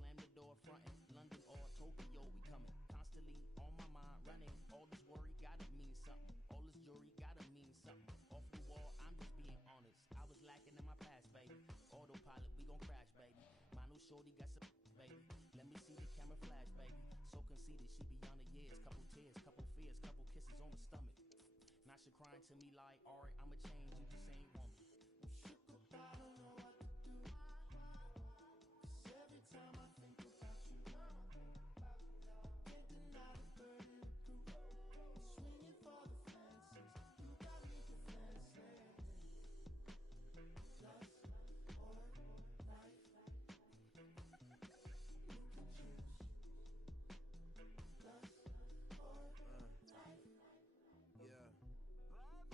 slam the door frontin'. London or Tokyo, we coming. Constantly on my mind, running. All this worry gotta mean something. All this jewelry gotta mean something. Off the wall, I'm just being honest. I was lacking in my past, baby. Autopilot, we gon' crash, baby. My new shorty got some, baby. Let me see the camera flash, baby. So conceited, she beyond the years. Couple tears, couple fears, couple kisses on the stomach. Now she crying to me like, alright, I'ma change, you just ain't want me. I don't know what to do. 'Cause every time I think about you, can't deny the burden of proof. Swinging for the fences, you got me defensive. Lust or life, you can choose. Lust or life, Yeah.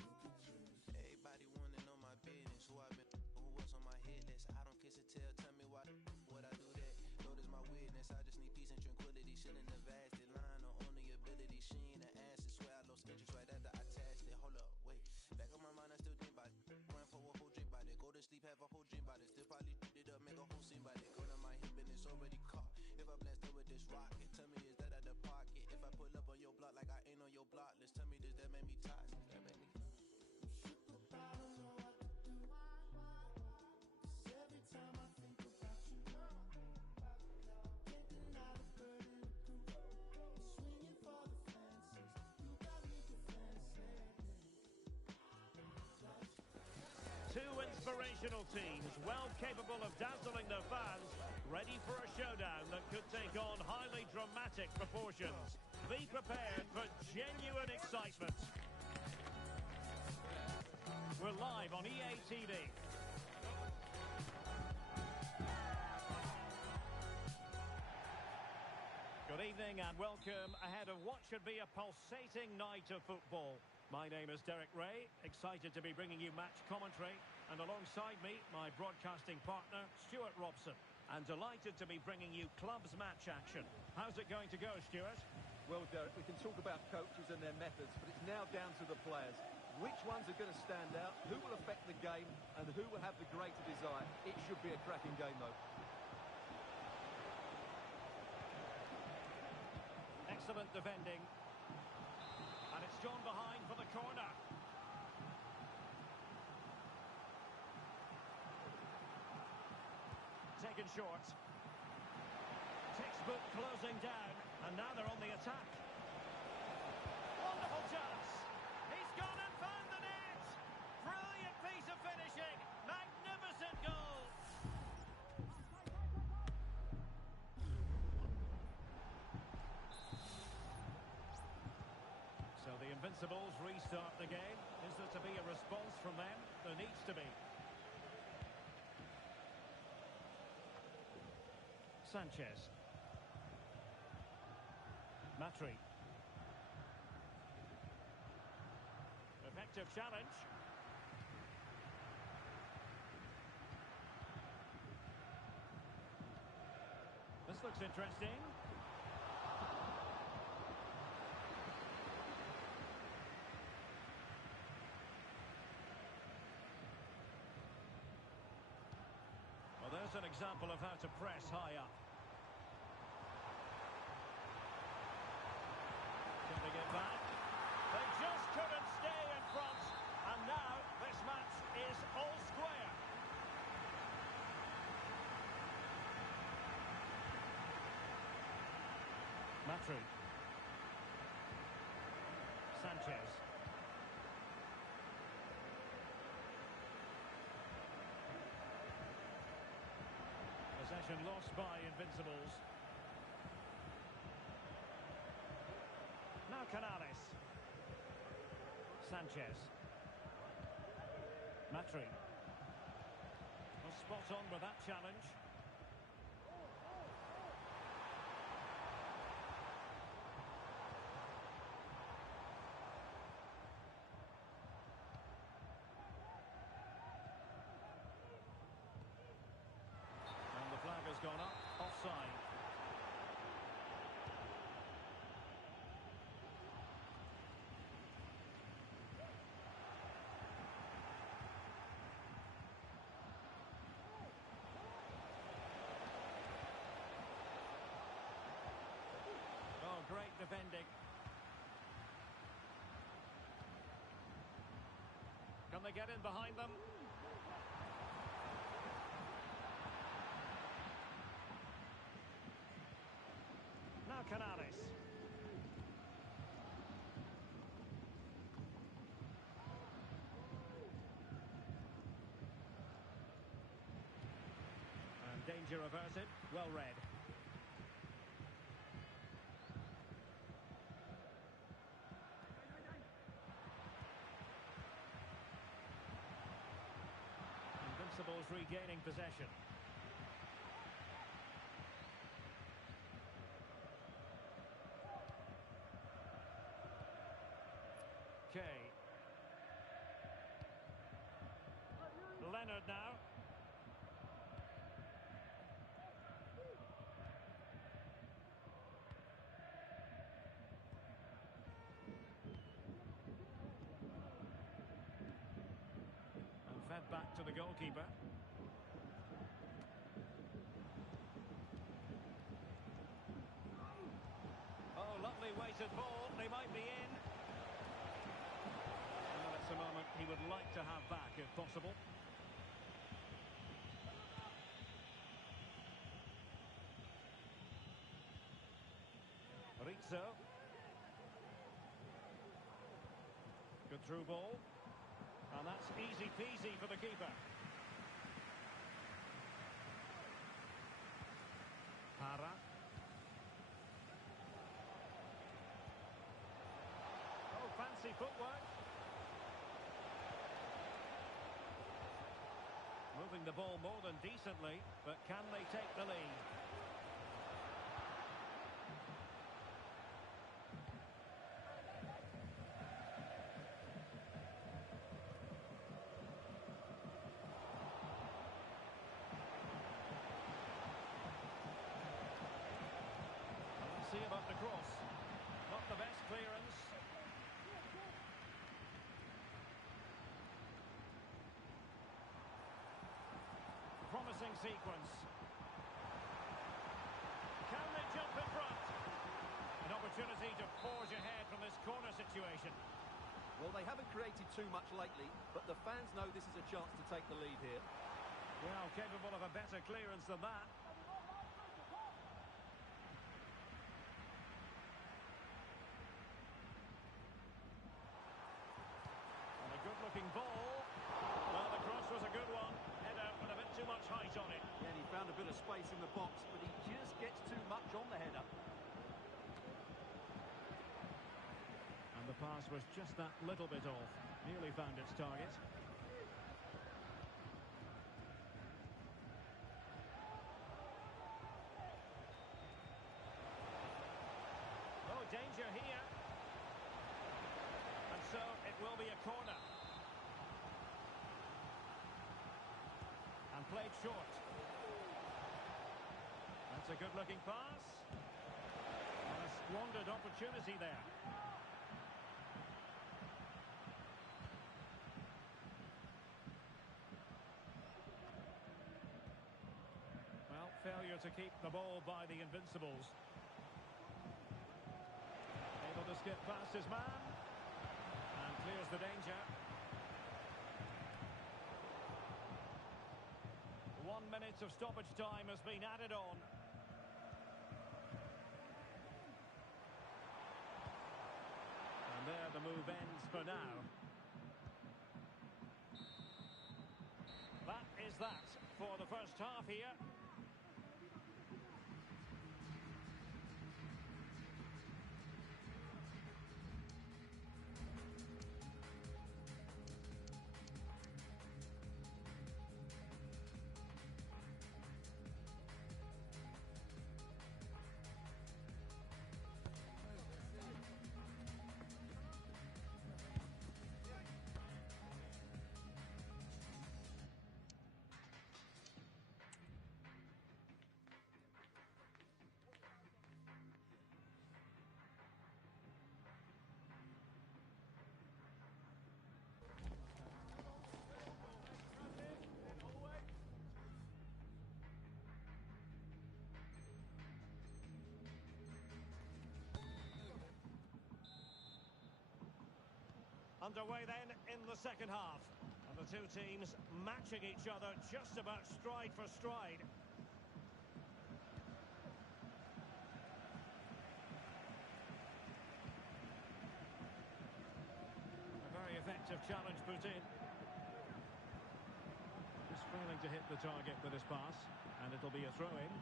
you can choose. Everybody wanna know my business, who I been, who was on my hit list. I don't kiss and tell me why, what I do that. Lord is my witness, I just need peace and tranquility. Shouldn't have asked it, lying on the ability. She ain't an answer, swear I lost interest right after I tashed it. Hold up, wait, back on my mind I still think about it. Run for a whole drink by it, go to sleep, have a whole dream about it. Still probably it up, make a whole scene by it. Go to my hip and it's already caught. If I blast her with this rocket, tell me is that out the pocket? If I pull up on your block like I ain't on your block list, tell me does that make me toxic? That make me. I don't know what to do. 'Cause every time I think about you, can't deny the burden of proof. Swinging for the fences, you got me defensive. Two inspirational teams, well capable of dazzling their fans, ready for a showdown that could take on highly dramatic proportions. Be prepared for genuine excitement. We're live on EA TV. Good evening and welcome ahead of what should be a pulsating night of football. My name is Derek Ray, excited to be bringing you match commentary, and alongside me, my broadcasting partner, Stuart Robson. And delighted to be bringing you clubs match action. How's it going to go, Stuart? Well, Derek, we can talk about coaches and their methods, but it's now down to the players. Which ones are going to stand out, who will affect the game, and who will have the greater desire? It should be a cracking game, though. Excellent defending. And it's John behind for the corner. Taken short. Textbook closing down, and now they're on the attack. Wonderful chance. He's gone and found the net. Brilliant piece of finishing. Magnificent goal. So the Invincibles restart the game. Is there to be a response from them? There needs to be. Sanchez. Matri. Effective challenge. This looks interesting. Well, there's an example of how to press high up. Can they get back? They just couldn't stay in front. And now this match is all square. Matri. Sanchez. Possession lost by Invincibles. Now Canales. Sanchez. Matri. Was spot on with that challenge. And the flag has gone up, offside. they get in behind them? Now Canales. And danger averted. Well read. Invincibles regaining possession. Okay. Leonard now. And fed back to the goalkeeper. Oh, lovely weighted ball. They might be in. Well, it's a moment he would like to have back if possible. Rizzo. Good through ball. And that's easy peasy for the keeper. Para. Oh, fancy footwork. Moving the ball more than decently, but can they take the lead? See about the cross. Not the best clearance. Promising sequence. Can they jump in front? An opportunity to forge ahead from this corner situation. Well, they haven't created too much lately, but the fans know this is a chance to take the lead here. Well, capable of a better clearance than that. And a good-looking ball. Well, the cross was a good one. Header with a bit too much height on it. Yeah, and he found a bit of space in the box, but he just gets too much on the header. And the pass was just that little bit off. Nearly found its target. Oh, danger here. And so it will be a corner. And played short. That's a good-looking pass. And a squandered opportunity there. Well, failure to keep the ball by the Invincibles. Able to skip past his man. And clears the danger. 1 minute of stoppage time has been added on. And there the move ends for now. That is that for the first half here. Underway then in the second half. And the two teams matching each other just about stride for stride. A very effective challenge put in. Just failing to hit the target with his pass, and it'll be a throw-in.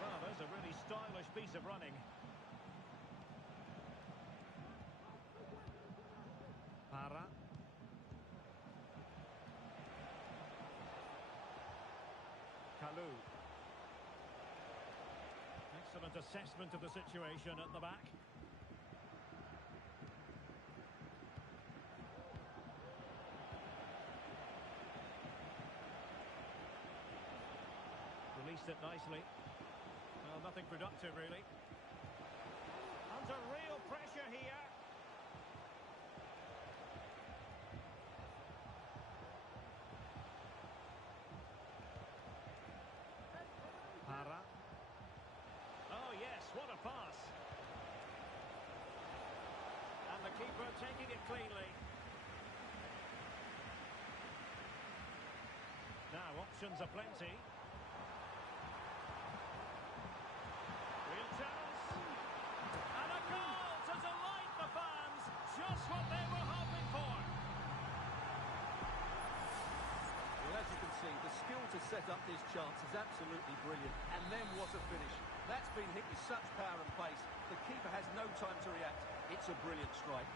Well, there's a really stylish piece of running. Para. Kalu. Excellent assessment of the situation at the back. Released it nicely. Well, nothing productive, really. Under real pressure here. Para. Oh, yes, what a pass. And the keeper taking it cleanly. Now, options are plenty. Real chance. And a goal to delight the fans. Just what they were hoping for. Well, as you can see, the skill to set up this chance is absolutely brilliant. And then what a finish. That's been hit with such power and pace. The keeper has no time to react. It's a brilliant strike.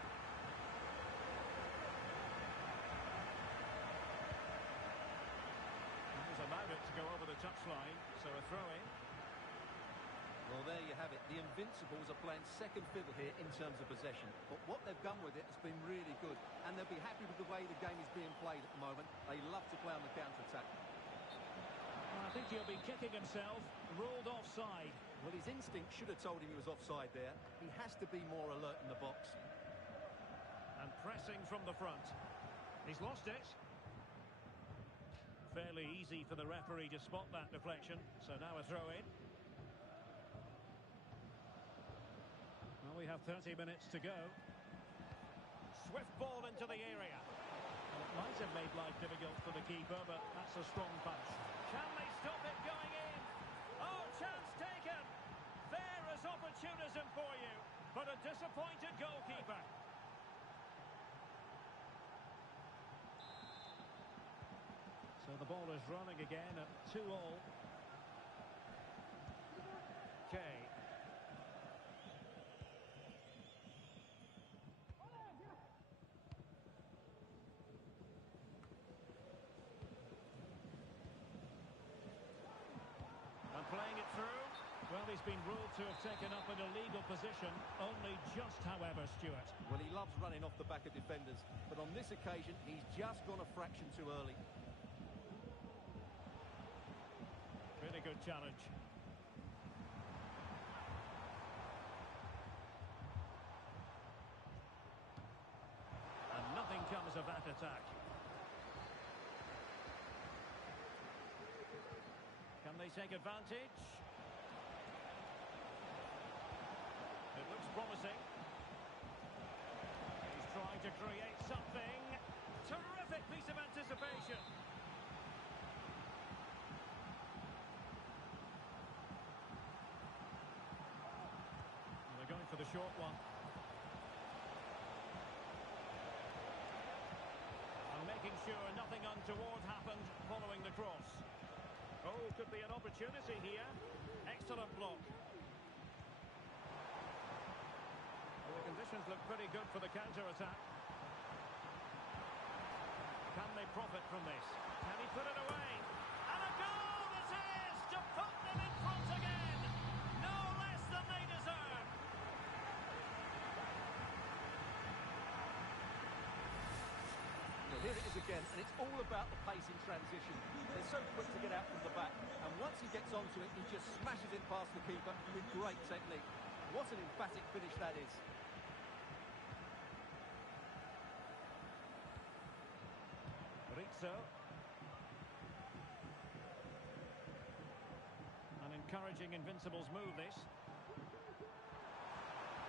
He was allowed it to go over the touchline, so a throw-in. Well, there you have it. The Invincibles are playing second fiddle here in terms of possession. But what they've done with it has been really good. And they'll be happy with the way the game is being played at the moment. They love to play on the counter-attack. Well, I think he'll be kicking himself. Ruled offside. Well, his instinct should have told him he was offside there. He has to be more alert in the box. And pressing from the front. He's lost it. Fairly easy for the referee to spot that deflection. So now a throw-in. Well, we have 30 minutes to go. Swift ball into the area. Well, it might have made life difficult for the keeper, but that's a strong punch. Can they stop it going in? Oh, chance taken. There is opportunism for you, but a disappointed goalkeeper. So the ball is running again at 2-all. Kay. And playing it through. Well, he's been ruled to have taken up an illegal position. Only just, however, Stuart. Well, he loves running off the back of defenders. But on this occasion, he's just gone a fraction too early. Really good challenge. And nothing comes of that attack. Can they take advantage? It looks promising. He's trying to create something. Terrific piece of anticipation. And they're going for the short one. And making sure nothing untoward happened following the cross. Oh, could be an opportunity here. Excellent block. Well, the conditions look pretty good for the counter-attack. Can they profit from this? Can he put it away? And a goal it is to put them in front again. No less than they deserve. Well, here it is again, and it's all about the pace in transition. They're so quick to get out from the back, and once he gets onto it, he just smashes it past the keeper with great technique. What an emphatic finish that is. Rizzo. And in encouraging Invincibles move this.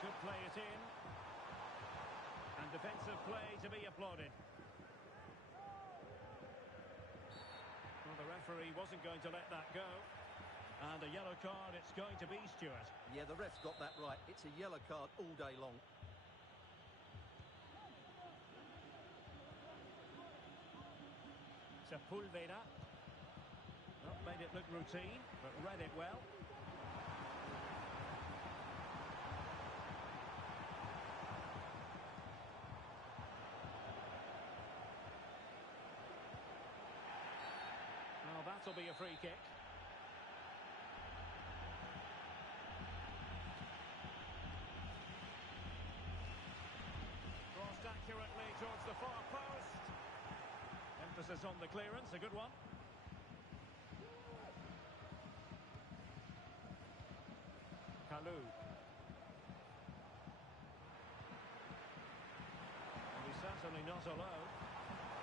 Could play it in. And defensive play to be applauded. Well, the referee wasn't going to let that go. And a yellow card it's going to be, Stuart. Yeah, the ref's got that right. It's a yellow card all day long. Sepulveda. Not made it look routine, but read it well. Well, that'll be a free kick. Crossed accurately towards the far post. Emphasis on the clearance, a good one. Kalou. And he's certainly not alone.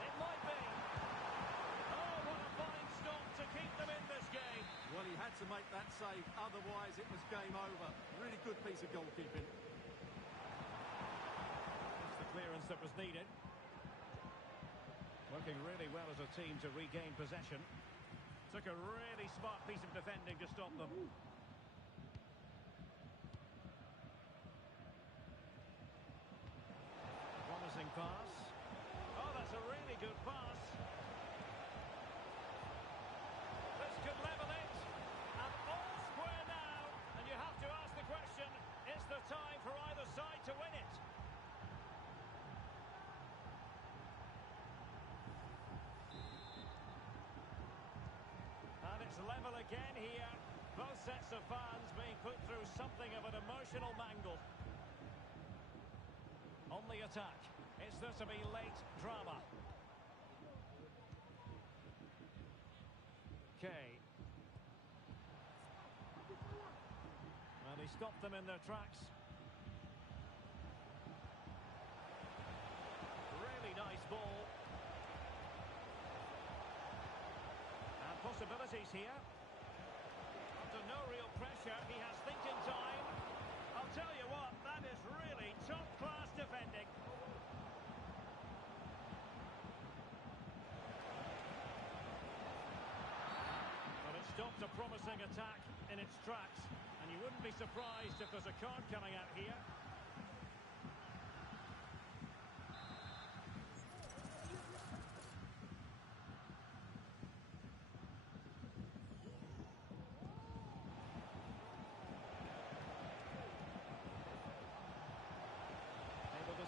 It might be. Oh, what a fine stop to keep them in this game. Well, he had to make that save, otherwise it was game over. Really good piece of goalkeeping. That's the clearance that was needed. Working really well as a team to regain possession. Took a really smart piece of defending to stop them. Promising pass. Oh, that's a really good pass. This could level it. And all square now. And you have to ask the question, is there time for either side to win it? And it's level again here. Both sets of fans being put through something of an emotional mangle. On the attack. Is there to be late drama? Kay. Well, he stopped them in their tracks. Really nice ball. And possibilities here. Under no real pressure, he has thinking time. I'll tell you what, that is really top-class defending. But it stopped a promising attack in its tracks, and you wouldn't be surprised if there's a card coming out here.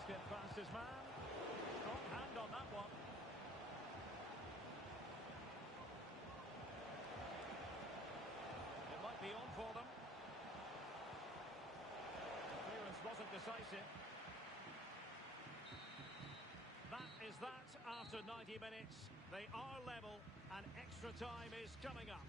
Get past his man. Strong hand on that one. It might be on for them. The clearance wasn't decisive. That is that after 90 minutes. They are level and extra time is coming up.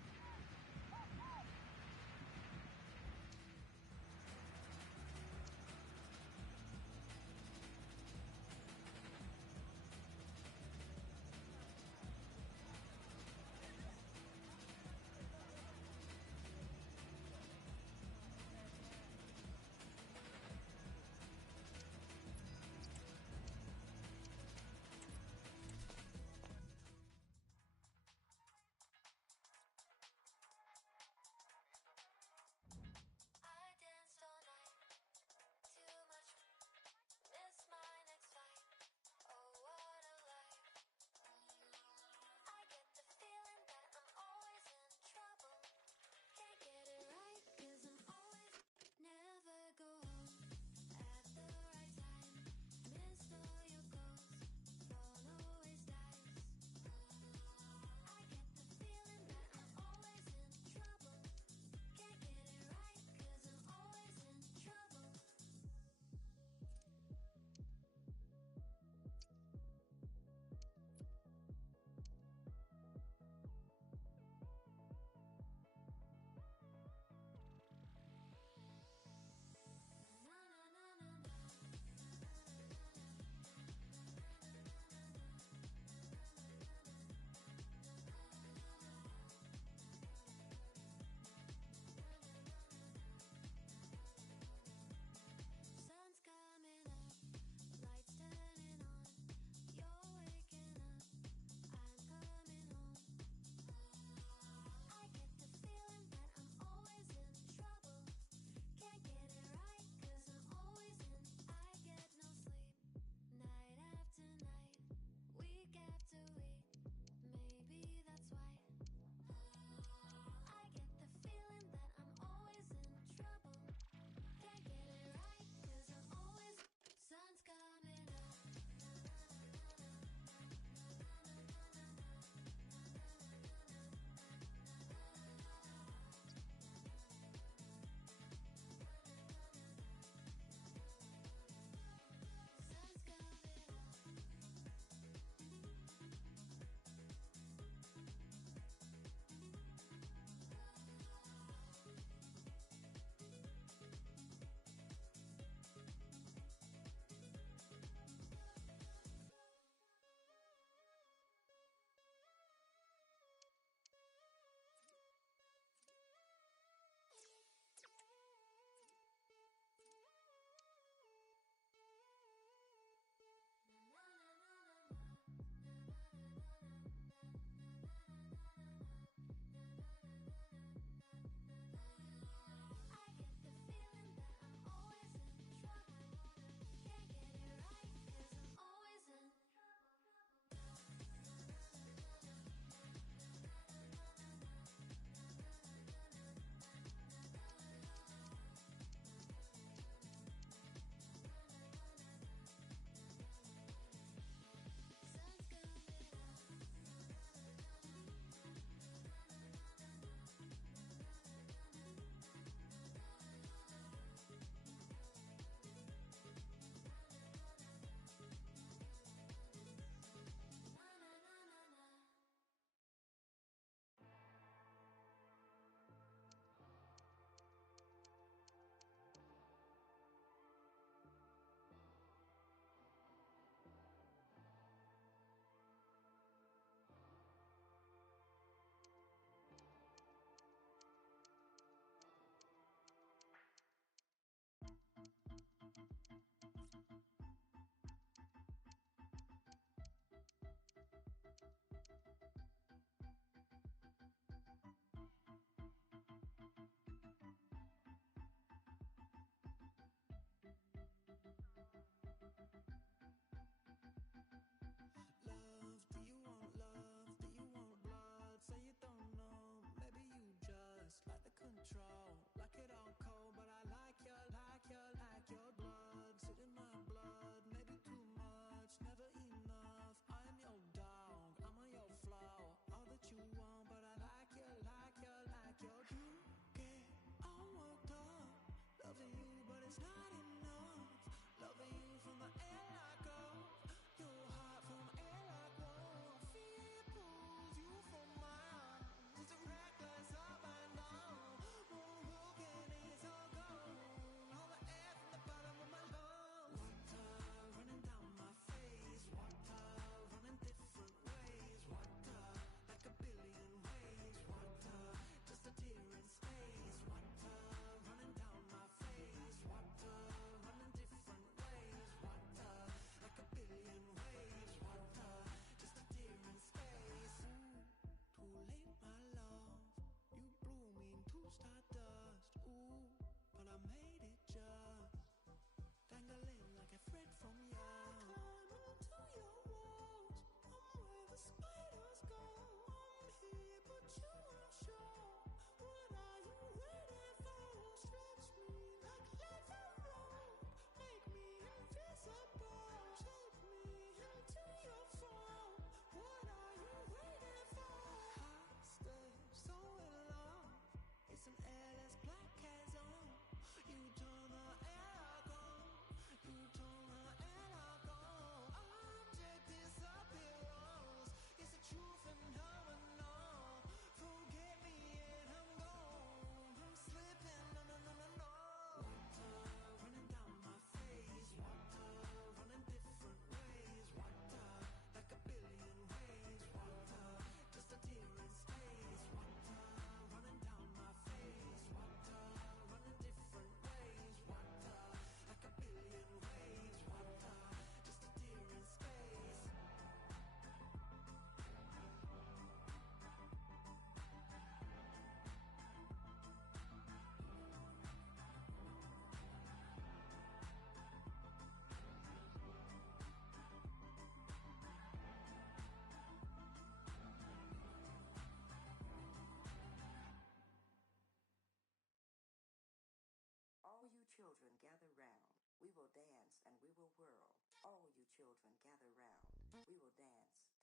We will dance and we will whirl. All you children gather round. We will dance together.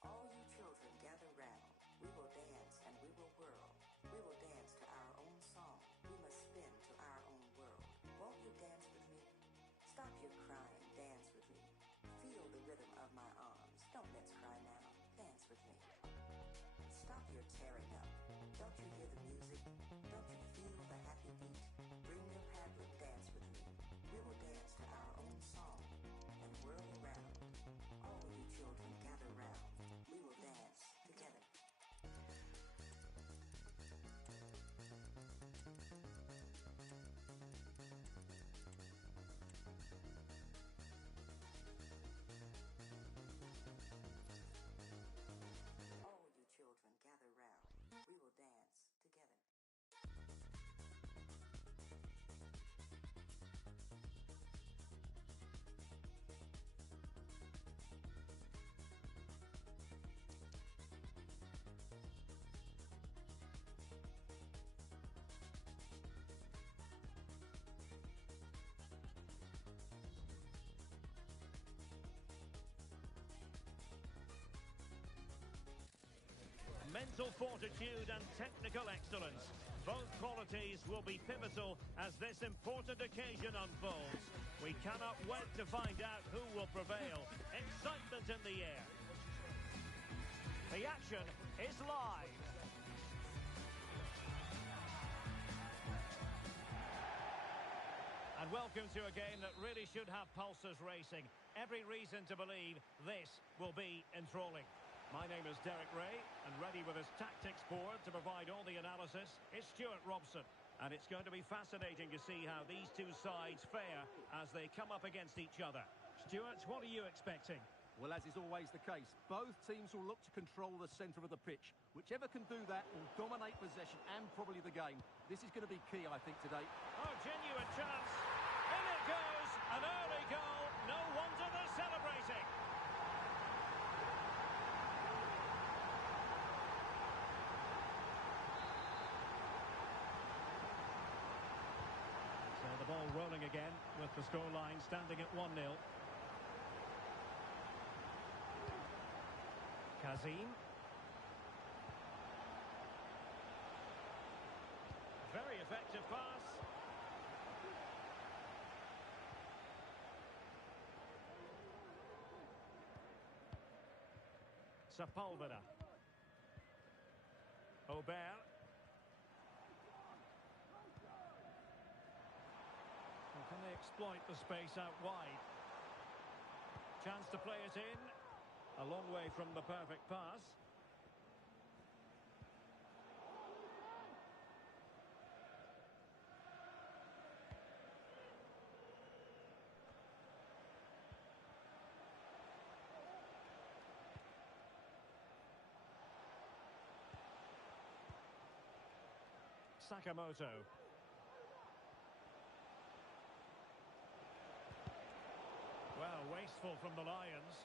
All you children gather round. We will dance and we will whirl. We will dance to our own song. We must spin to our own world. Won't you dance with me? Stop your crying, dance with me. Feel the rhythm of my arms. Don't let's cry now. Dance with me. Stop your tearing up. Don't you hear the music? Don't you feel the happy beat? Bring your paddle, dance with me. We will dance to our own song and whirl around. All you children gather round. We will dance together. All you children gather round. We will dance together. Mental fortitude and technical excellence. Both qualities will be pivotal as this important occasion unfolds. We cannot wait to find out who will prevail. Excitement in the air. The action is live. And welcome to a game that really should have pulses racing. Every reason to believe this will be enthralling. My name is Derek Ray, and ready with his tactics board to provide all the analysis is Stuart Robson. And it's going to be fascinating to see how these two sides fare as they come up against each other. Stuart, what are you expecting? Well, as is always the case, both teams will look to control the centre of the pitch. Whichever can do that will dominate possession and probably the game. This is going to be key, I think, today. Oh, genuine chance. In it goes. An early goal. No wonder they're celebrating. So the ball rolling again with the scoreline standing at 1-0. Kazim. Very effective pass. Sepulveda. Aubert. Well, can they exploit the space out wide? Chance to play it in. A long way from the perfect pass. Sakamoto. Well, wasteful from the Lions.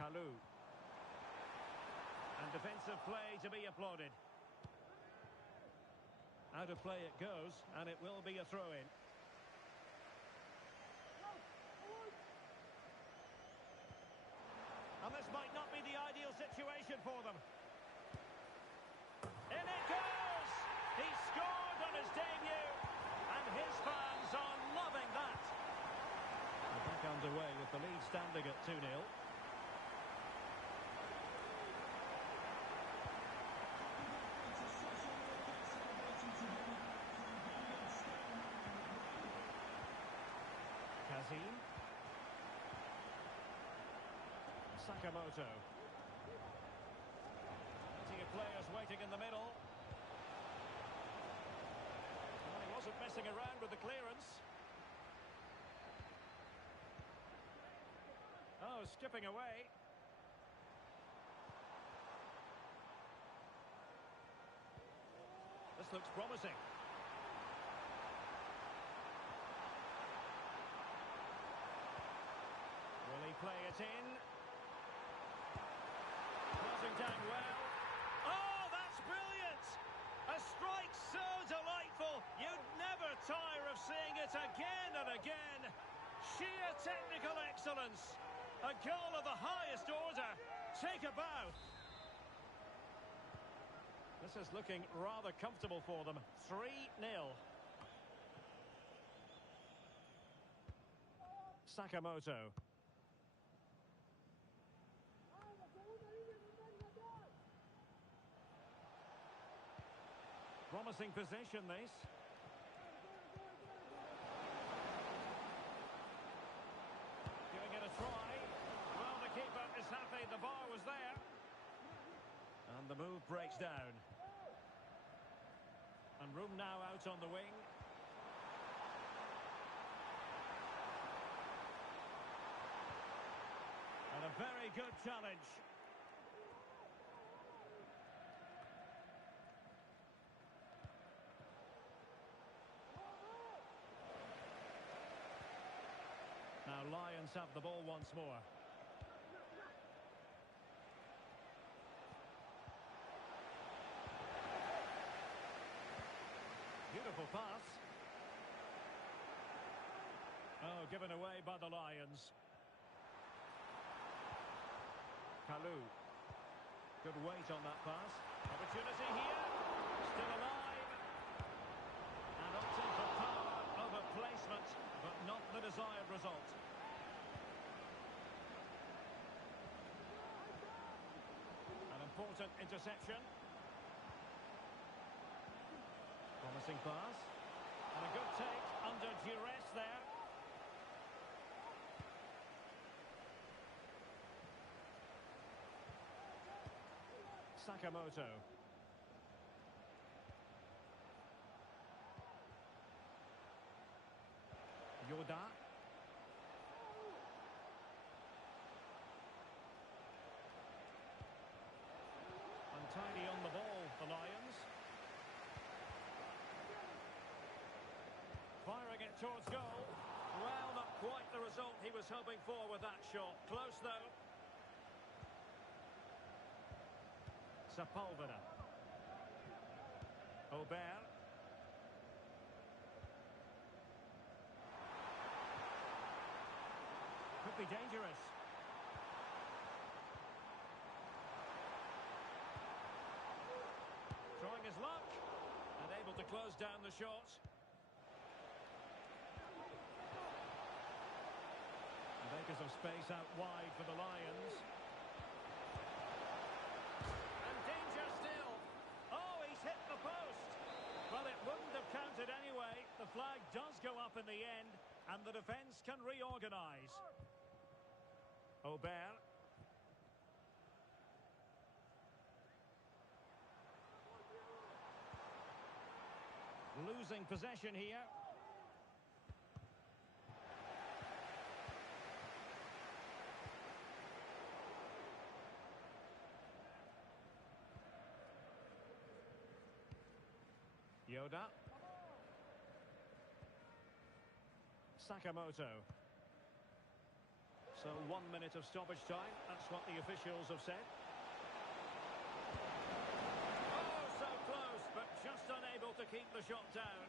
Kalu. And defensive play to be applauded. Out of play it goes, and it will be a throw-in. And this might not be the ideal situation for them. In it goes! He scored on his debut, and his fans are loving that. We're back underway with the lead standing at 2-0. Sakamoto. Plenty of players waiting in the middle. Well, he wasn't messing around with the clearance. Oh, skipping away. This looks promising. Will he play it in? Closing down well. Oh, that's brilliant! A strike so delightful, you'd never tire of seeing it again and again. Sheer technical excellence. A goal of the highest order. Take a bow. This is looking rather comfortable for them. 3-0. Sakamoto. Promising position, this. Giving it a try. Well, the keeper is happy the bar was there. And the move breaks down. And room now out on the wing. And a very good challenge. Now Lions have the ball once more. Beautiful pass. Oh, given away by the Lions. Kalu. Good weight on that pass. Opportunity here. Still alive. And opting for power over placement, but not the desired result. An important interception. Promising pass. And a good take under duress there. Sakamoto. Yoda. Untidy on the ball, the Lions. Firing it towards goal. Well, not quite the result he was hoping for with that shot. Close, though. Sepulveda. Aubert. Could be dangerous. Trying his luck. And able to close down the shot. Makers of space out wide for the Lions. And danger still. Oh, he's hit the post. Well, it wouldn't have counted anyway. The flag does go up in the end, and the defence can reorganise. Aubert. Losing possession here. Yoda. Sakamoto. So 1 minute of stoppage time. That's what the officials have said. Oh, so close, but just unable to keep the shot down.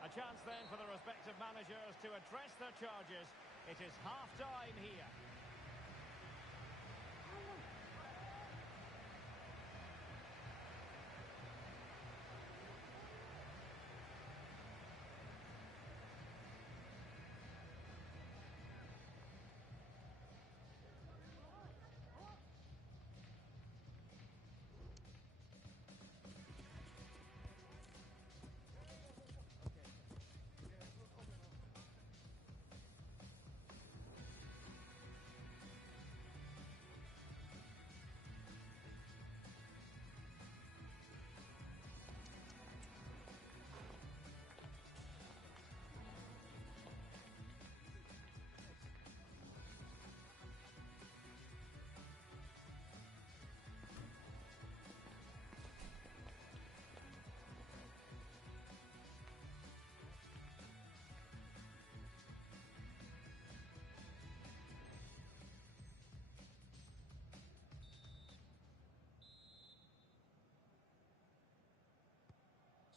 A chance then for the respective managers to address their charges. It is half-time here.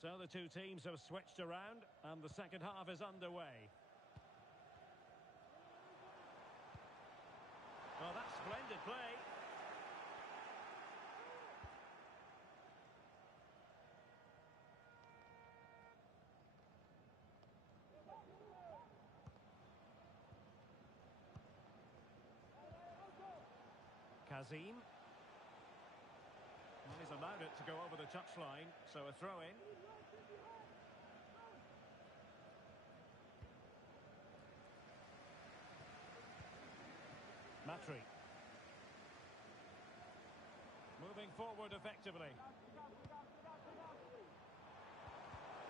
So the two teams have switched around and the second half is underway. Oh, that's splendid play. Kazim. Well, he's allowed it to go over the touchline, so a throw-in. Matri. Moving forward effectively.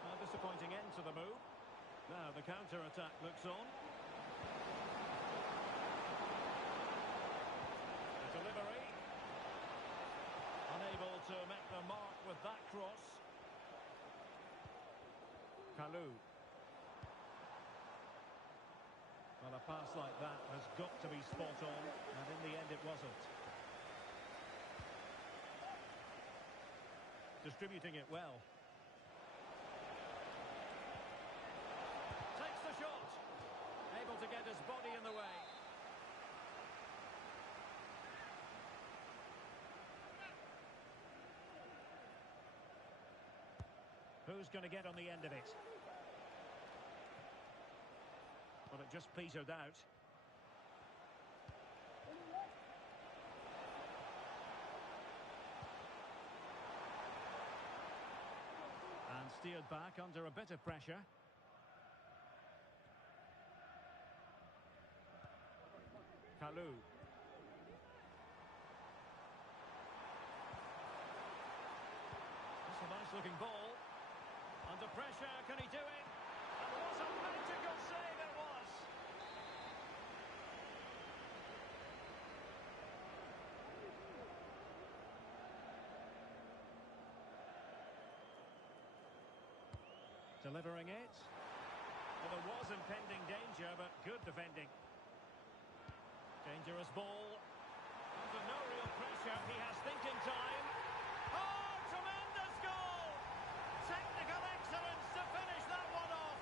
A disappointing end to the move. Now the counter-attack looks on. The delivery. Unable to make the mark with that cross. Kalou. Well, a pass like that has got to be spot on, and in the end it wasn't. Distributing it well. Takes the shot. Able to get his body in the way. Who's going to get on the end of it? But it just petered out. And steered back under a bit of pressure. Kalou. That's a nice looking ball. Under pressure, can he do it? And what a magical save it was! Delivering it. Well, there was impending danger, but good defending. Dangerous ball. Under no real pressure, he has thinking time. Oh, tremendous goal! Technical excellence to finish that one off.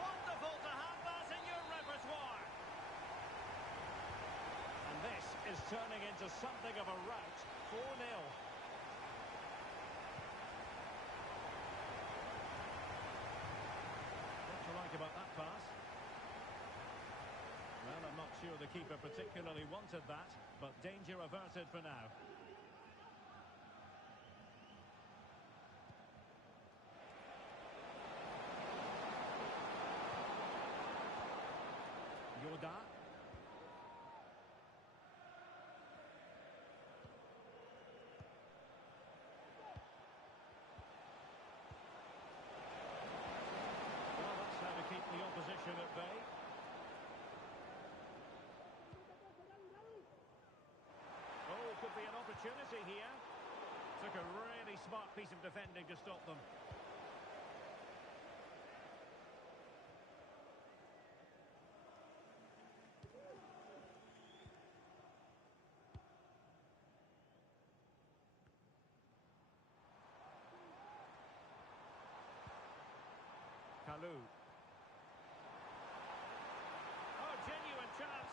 Wonderful to have that in your repertoire. And this is turning into something of a rout. 4-0. What do you like about that pass? Well, I'm not sure the keeper particularly wanted that, but danger averted for now. Yoda. Well, that's how to keep the opposition at bay. Oh, could be an opportunity here. Took a really smart piece of defending to stop them. Kalou. Oh, genuine chance.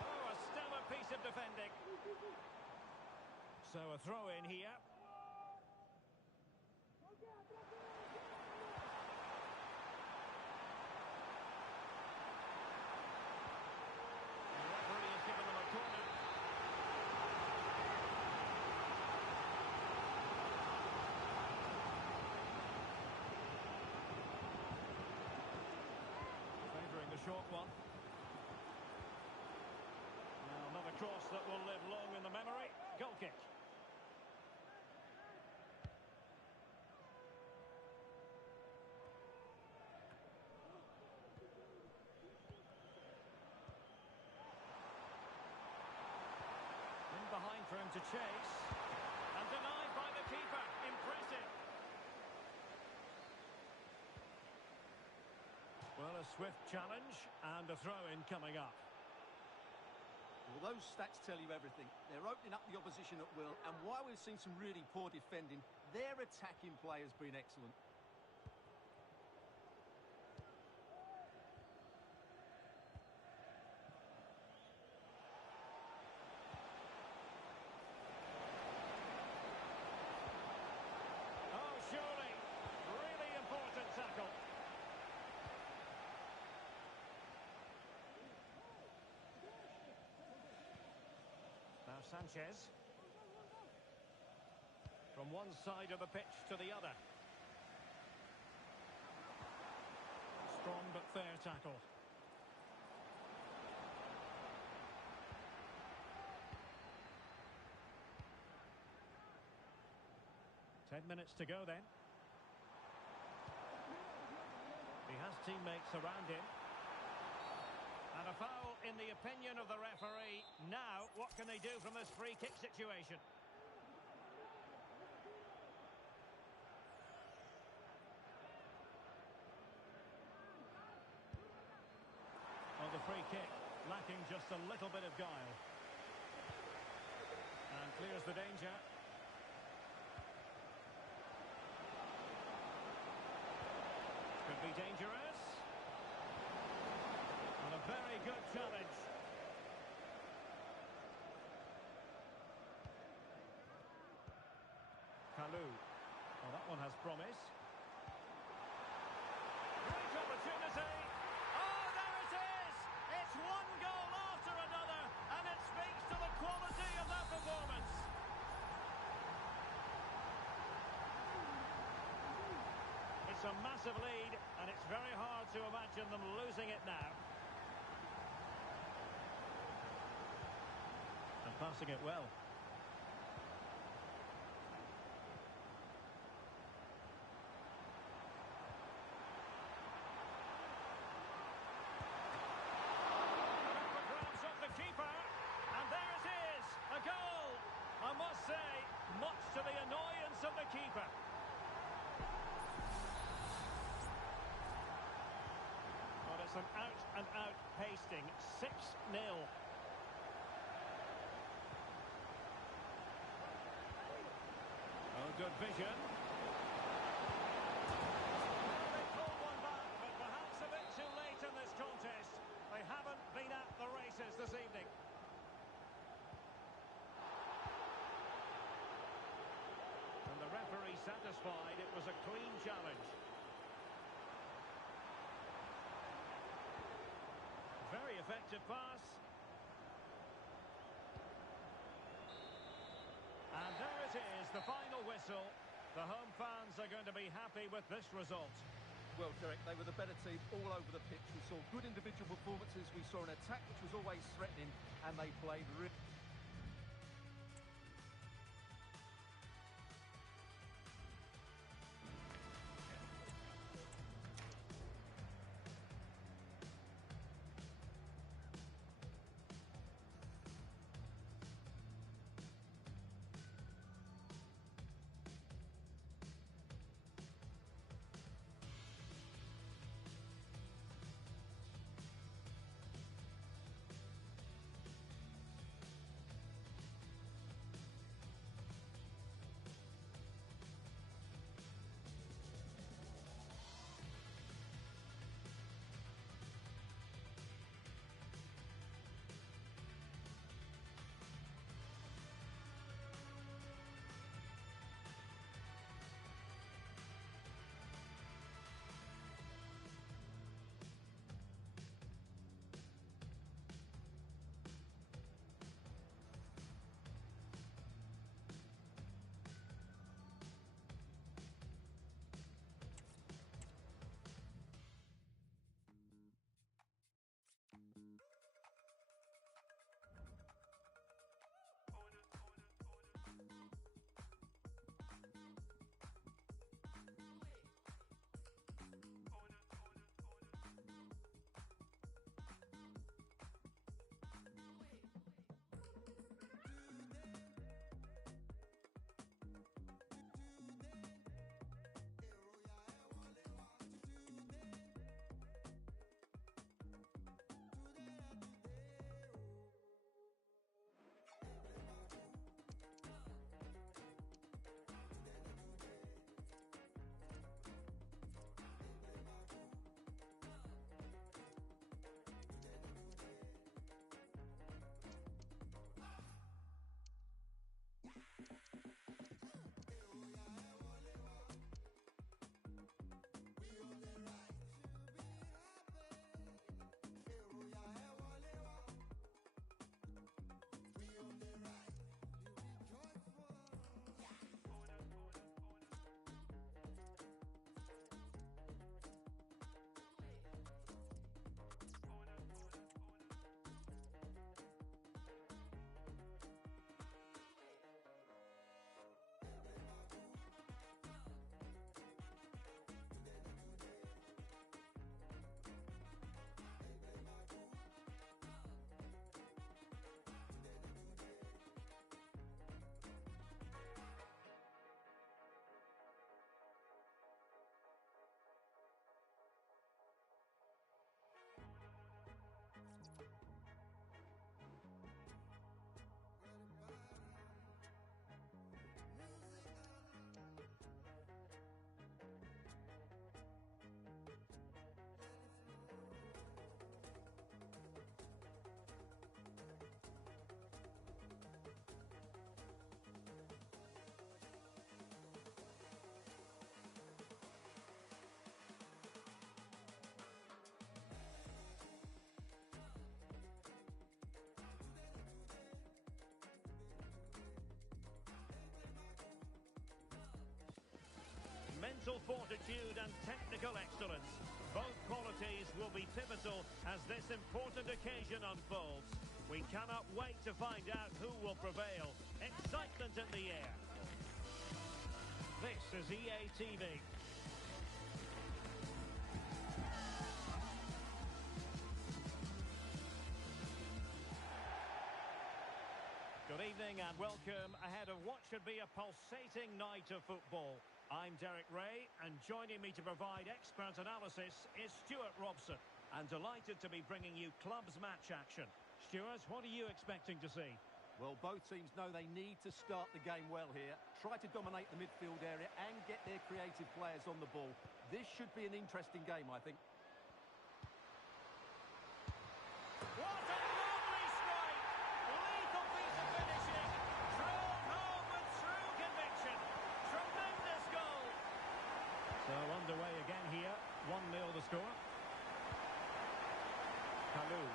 Oh, a stellar piece of defending. So a throw in here. The referee has given them a corner. Favouring the short one. Now another cross that will live long in the memory. Goal kick. In behind for him to chase. And denied by the keeper. Impressive. Well, a swift challenge and a throw-in coming up. Well, those stats tell you everything. They're opening up the opposition at will, and while we've seen some really poor defending, their attacking play has been excellent. Sanchez. From one side of the pitch to the other. Strong but fair tackle. Minutes to go then. He has teammates around him. And a foul in the opinion of the referee. Now, what can they do from this free kick situation? Well, the free kick lacking just a little bit of guile. And clears the danger. Could be dangerous. And a very good challenge. Kalou. Well, that one has promise. Great opportunity. Oh, there it is! It's one goal after another, and it speaks to the quality of that performance. It's a massive lead, and it's very hard to imagine them losing it now. And passing it well. Grabs up the keeper, and there it is, a goal. I must say, much to the annoyance of the keeper. An out-and-out pasting, 6-0. Oh, good vision. They pulled one back, but perhaps a bit too late in this contest. They haven't been at the races this evening. And the referee satisfied it was a clean challenge. Very effective pass. And there it is, the final whistle. The home fans are going to be happy with this result. Well, Derek, they were the better team all over the pitch. We saw good individual performances. We saw an attack which was always threatening, and they played really mental fortitude and technical excellence. Both qualities will be pivotal as this important occasion unfolds. We cannot wait to find out who will prevail. Excitement in the air. This is EA TV. Good evening and welcome ahead of what should be a pulsating night of football. I'm Derek Ray, and joining me to provide expert analysis is Stuart Robson. And delighted to be bringing you clubs match action. Stuart, what are you expecting to see? Well, both teams know they need to start the game well here, try to dominate the midfield area and get their creative players on the ball. This should be an interesting game, I think. What a lovely strike! Lethal piece of finishing. Drilled home with true conviction. Tremendous goal. So underway again here. 1-0 the score. Kalou.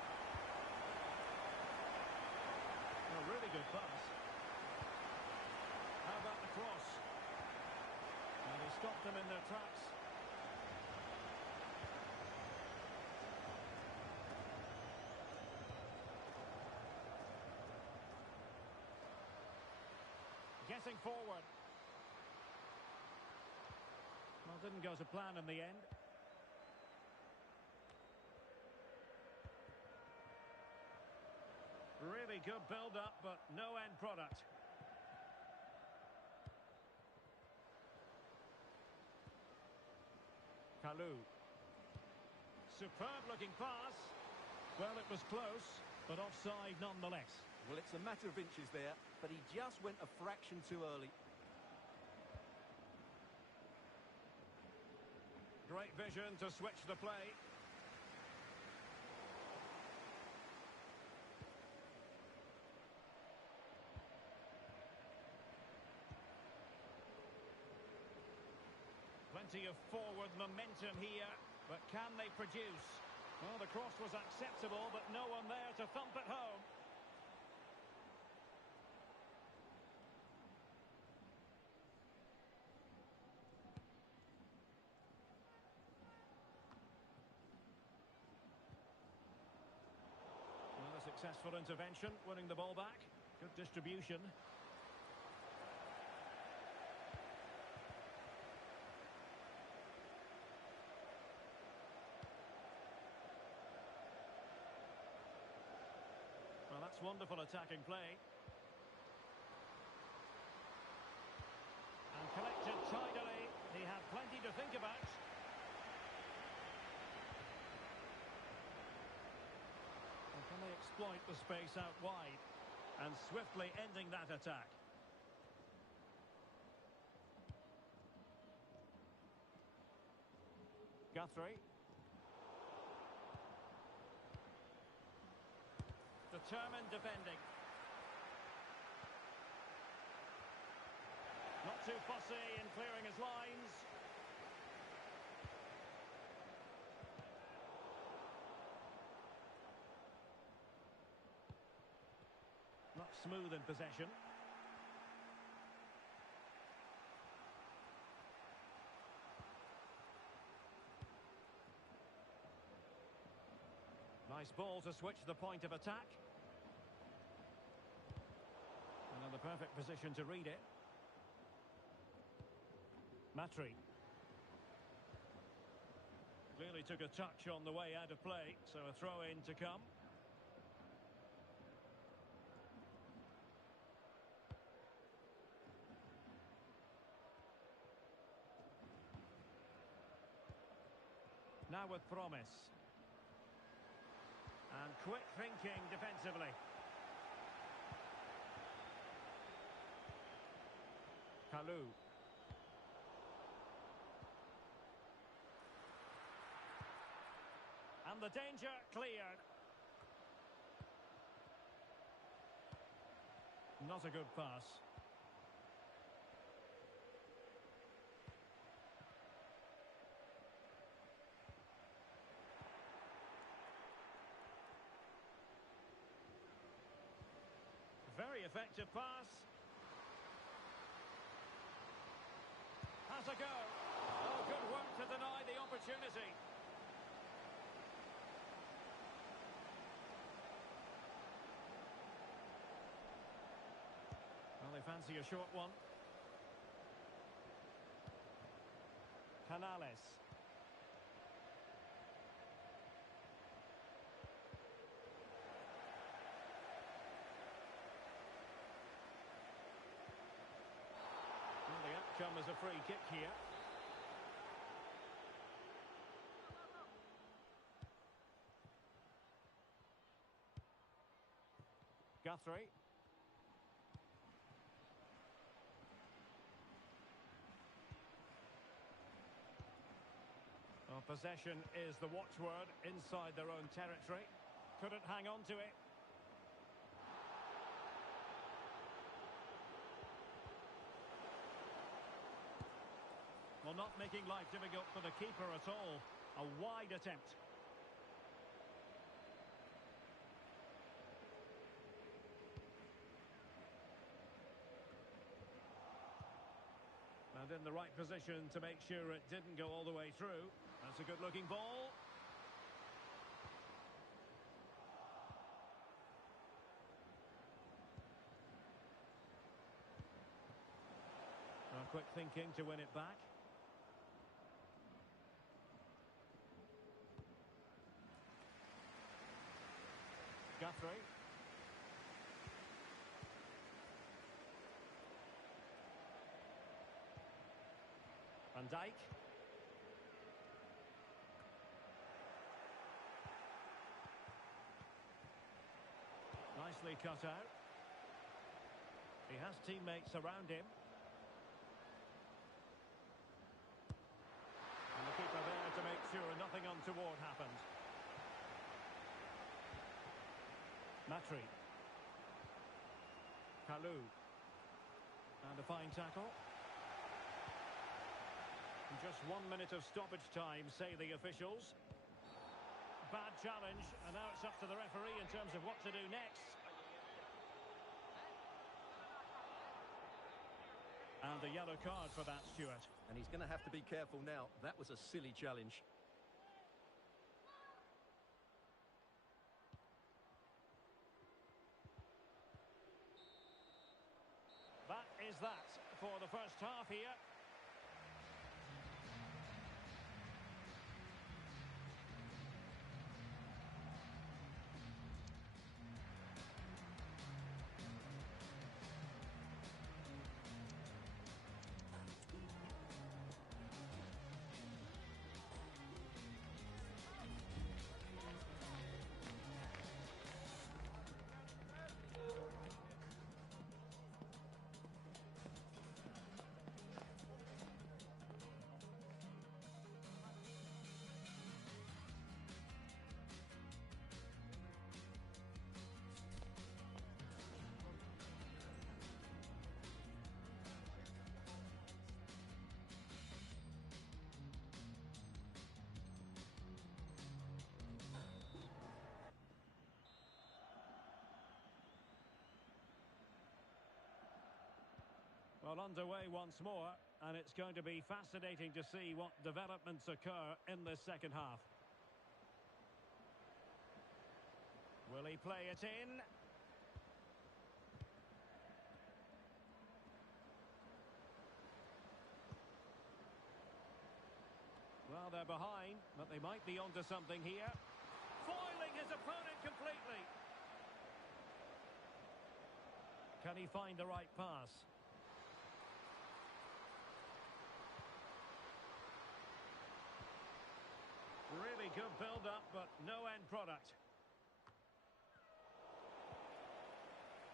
A really good pass. How about the cross? And he stopped them in their tracks. Getting forward. Well, didn't go to plan in the end. Really good build-up, but no end product. Kalou. Superb-looking pass. Well, it was close, but offside nonetheless. Well, it's a matter of inches there, but he just went a fraction too early. Great vision to switch the play. Plenty of forward momentum here, but can they produce? Well, the cross was acceptable, but no one there to thump it home. Well, a successful intervention, winning the ball back. Good distribution. Well, that's wonderful attacking play. And collected tidily. He had plenty to think about. And can they exploit the space out wide? And swiftly ending that attack. Guthrie. Determined defending. Not too fussy in clearing his lines. Not smooth in possession. Nice ball to switch the point of attack. And in the perfect position to read it. Matri. Clearly took a touch on the way out of play, so a throw-in to come. Now with promise. And quick thinking defensively. Kalou. And the danger cleared. Not a good pass. Very effective pass. Has a go. deny the opportunity. Well, they fancy a short one. Canales. Well, the outcome is a free kick here. Guthrie. Well, possession is the watchword inside their own territory. Couldn't hang on to it. Well, not making life difficult for the keeper at all. A wide attempt. And in the right position to make sure it didn't go all the way through. That's a good-looking ball. Well, quick thinking to win it back. Guthrie. Van Dijk. Nicely cut out. He has teammates around him. And the keeper there to make sure nothing untoward happened. Matri. Kalou. And a fine tackle. Just 1 minute of stoppage time, say the officials. Bad challenge, and now it's up to the referee in terms of what to do next. And the yellow card for that, Stuart. And he's going to have to be careful now. That was a silly challenge. That is that for the first half here. Well, underway once more, and it's going to be fascinating to see what developments occur in this second half. Will he play it in? Well, they're behind, but they might be onto something here. Foiling his opponent completely. Can he find the right pass? Really good build-up, but no end product.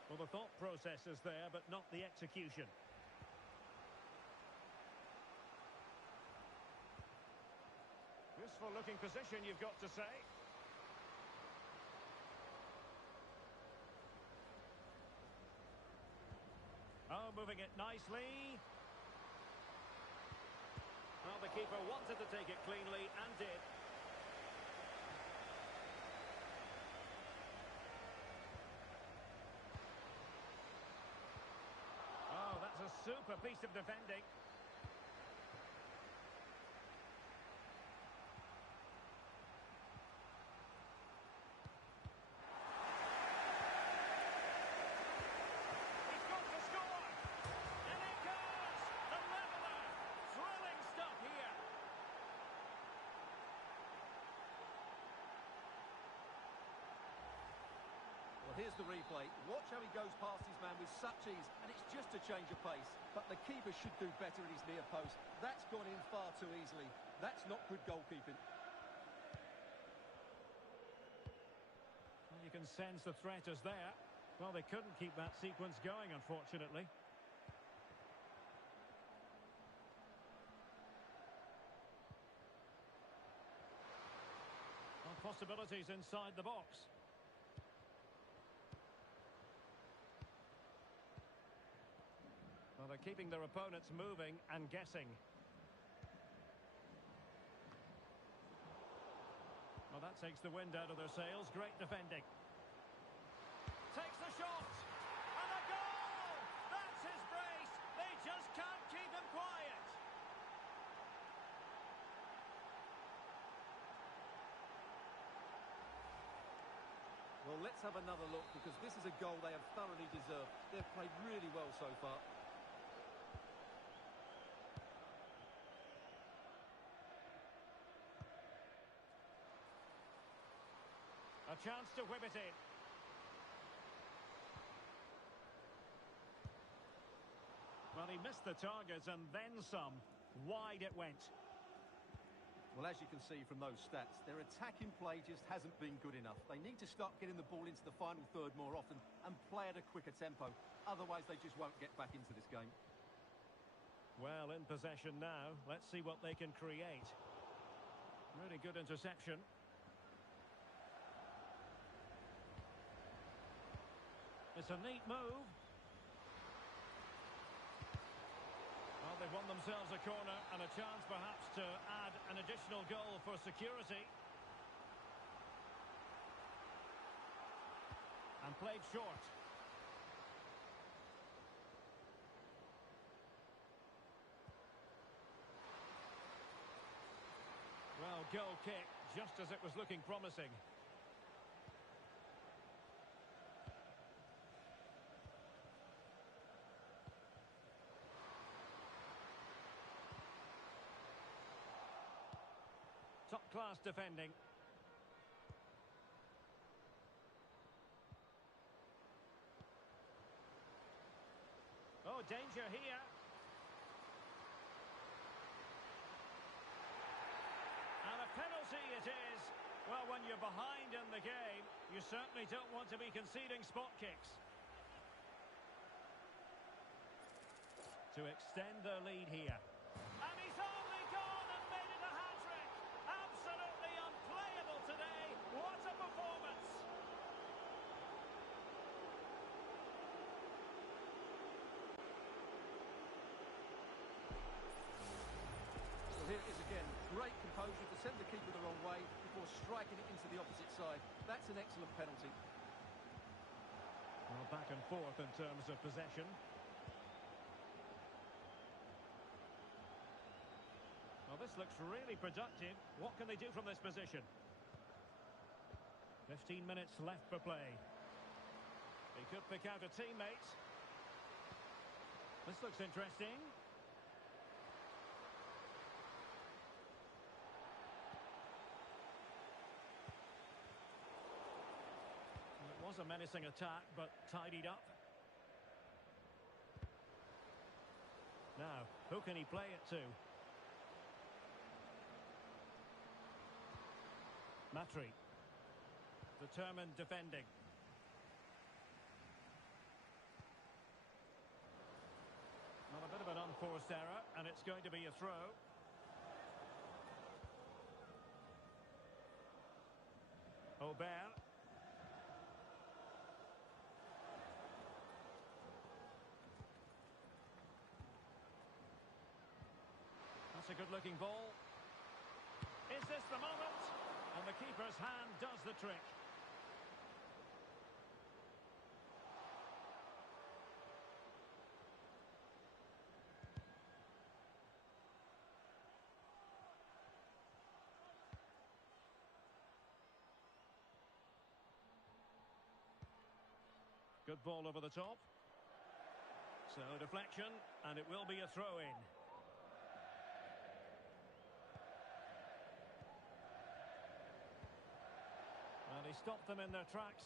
Well, the thought process is there, but not the execution. Useful looking position, you've got to say. Oh, moving it nicely. Well, the keeper wanted to take it cleanly and did. Oh, that's a super piece of defending. the replay. Watch how he goes past his man with such ease, and it's just a change of pace. But the keeper should do better at his near post. That's gone in far too easily. That's not good goalkeeping. Well, you can sense the threat is there. Well, they couldn't keep that sequence going, unfortunately. Well, possibilities inside the box. Well, they're keeping their opponents moving and guessing. Well, that takes the wind out of their sails. Great defending. Takes the shot. And a goal! That's his brace. They just can't keep him quiet. Well, let's have another look, because this is a goal they have thoroughly deserved. They've played really well so far. A chance to whip it in. Well, he missed the target and then some. Wide it went. Well, as you can see from those stats, their attacking play just hasn't been good enough. They need to start getting the ball into the final third more often and play at a quicker tempo. Otherwise, they just won't get back into this game. Well, in possession now. Let's see what they can create. Really good interception. It's a neat move. Well, they've won themselves a corner and a chance perhaps to add an additional goal for security. And played short. Well, goal kick, just as it was looking promising. Top-class defending. Oh, danger here. And a penalty it is. Well, when you're behind in the game, you certainly don't want to be conceding spot kicks. To extend their lead here. And he's only gone and made it a hat-trick. Absolutely unplayable today. What a performance. Well, here it is again. Great composure to send the keeper the wrong way before striking it into the opposite side. That's an excellent penalty. Well, back and forth in terms of possession. Well, this looks really productive. What can they do from this position? 15 minutes left for play. He could pick out a teammate. This looks interesting. It was a menacing attack, but tidied up. Now, who can he play it to? Matri. Determined defending. Well, a bit of an unforced error, and it's going to be a throw. Aubert. That's a good-looking ball. Is this the moment? And the keeper's hand does the trick. Good ball over the top. So deflection, and it will be a throw-in. And he stopped them in their tracks.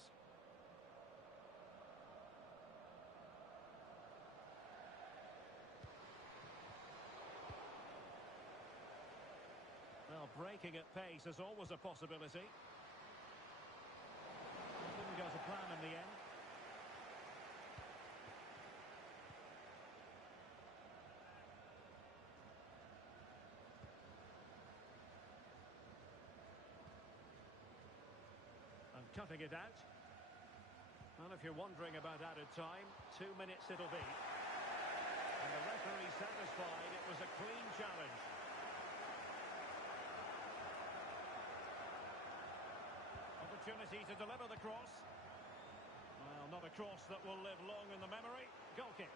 breaking at pace is always a possibility. Didn't go to plan in the end. And cutting it out. Well, if you're wondering about added time, 2 minutes it'll be. And the referee satisfied it was a clean challenge. Opportunity to deliver the cross. Well, not a cross that will live long in the memory. Goal kick.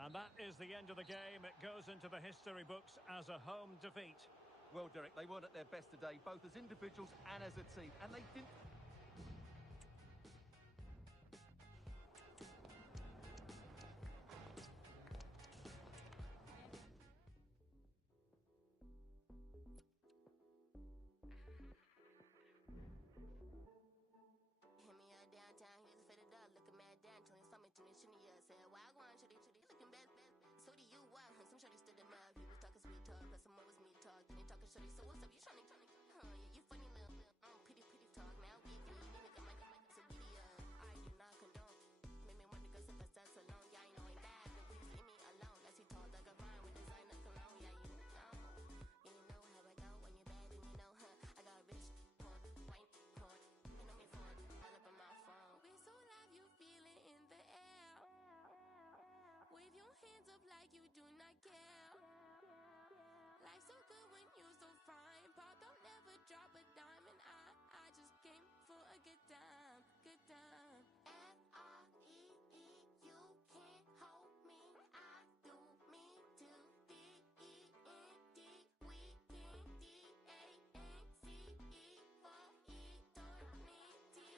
And that is the end of the game. It goes into the history books as a home defeat. Well, Derek, they weren't at their best today, both as individuals and as a team. And they didn't... Hit me up downtown, he just faded up, looking mad down, till he saw me to me, shimmy up, said, why I want shorty, looking bad, so do you, why, some shorty stood him up, he was talking sweet talk, but some more was me talk, then he talking shorty, so what's up, you trying to, yeah, you funny little, pretty talk, now we can, you need to come like, so media, I do not condone, made me wonder, cause if I sat so long, yeah, I know ain't bad, but please leave me alone, as he talk like a rhyme with designer cologne, yeah, you know how I go, when you're bad, and you know, I got rich, porn, white, porn, you know me for all up on my phone. We so live, you feel it in the air. Wave your hands up like you do not care. Life's so good when you're so fine. Pop don't never drop a dime, and I just came for a good time, good time. F-R-E-E, you can't hold me. I do me to D-E-N-D. We can D-A-N-C-E for eternity.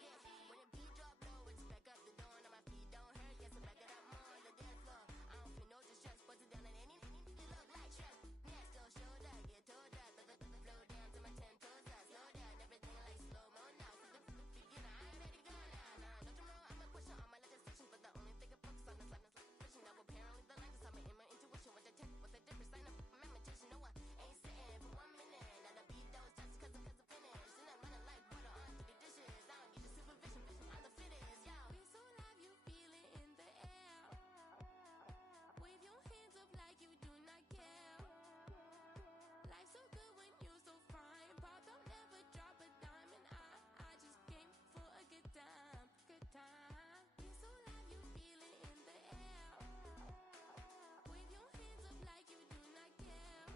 Yeah, when the beat drop low, it's back up the door, and my feet don't hurt. Yes, I back it up more on the dance floor. I don't feel no distress, bust it down and any you look like Shrek. Next, don't show that, get told that, flow down to my 10 toes up, slow down, everything like slow-mo now. Since the beginner, I ain't ready to go now. Nah, don't you know I'm a question on my legislation, but the only thing I focus on is life vision. Now apparently the line just saw me in my intuition. What the tech, what's the difference? Sign up for my meditation. No, I ain't sitting for 1 minute. Now the beat that was touched cause I'm finished. And I'm running like water on through the dishes. I don't need the supervision, I'm the fittest, yo. We so live, you feel it in the air. Wave your hands up like you do not care. Life's so good when you're so fine. Pop don't never drop a dime, and I just came for a good time, good time. We so live, you feel it in the air. Wave your hands up like you do not care.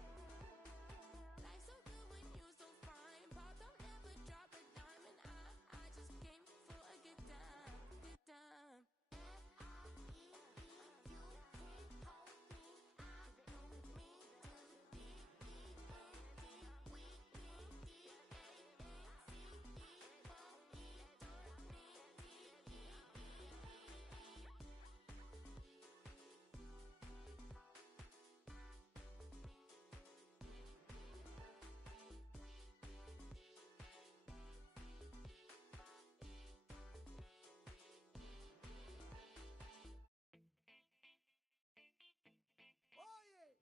Life's so good when you're so fine. Pop don't never drop a dime, and I just came for a good time, good time. F-R-E-E, you can't hold me. I do me to D-E-N-D. We can D-A-N-C-E for Oye,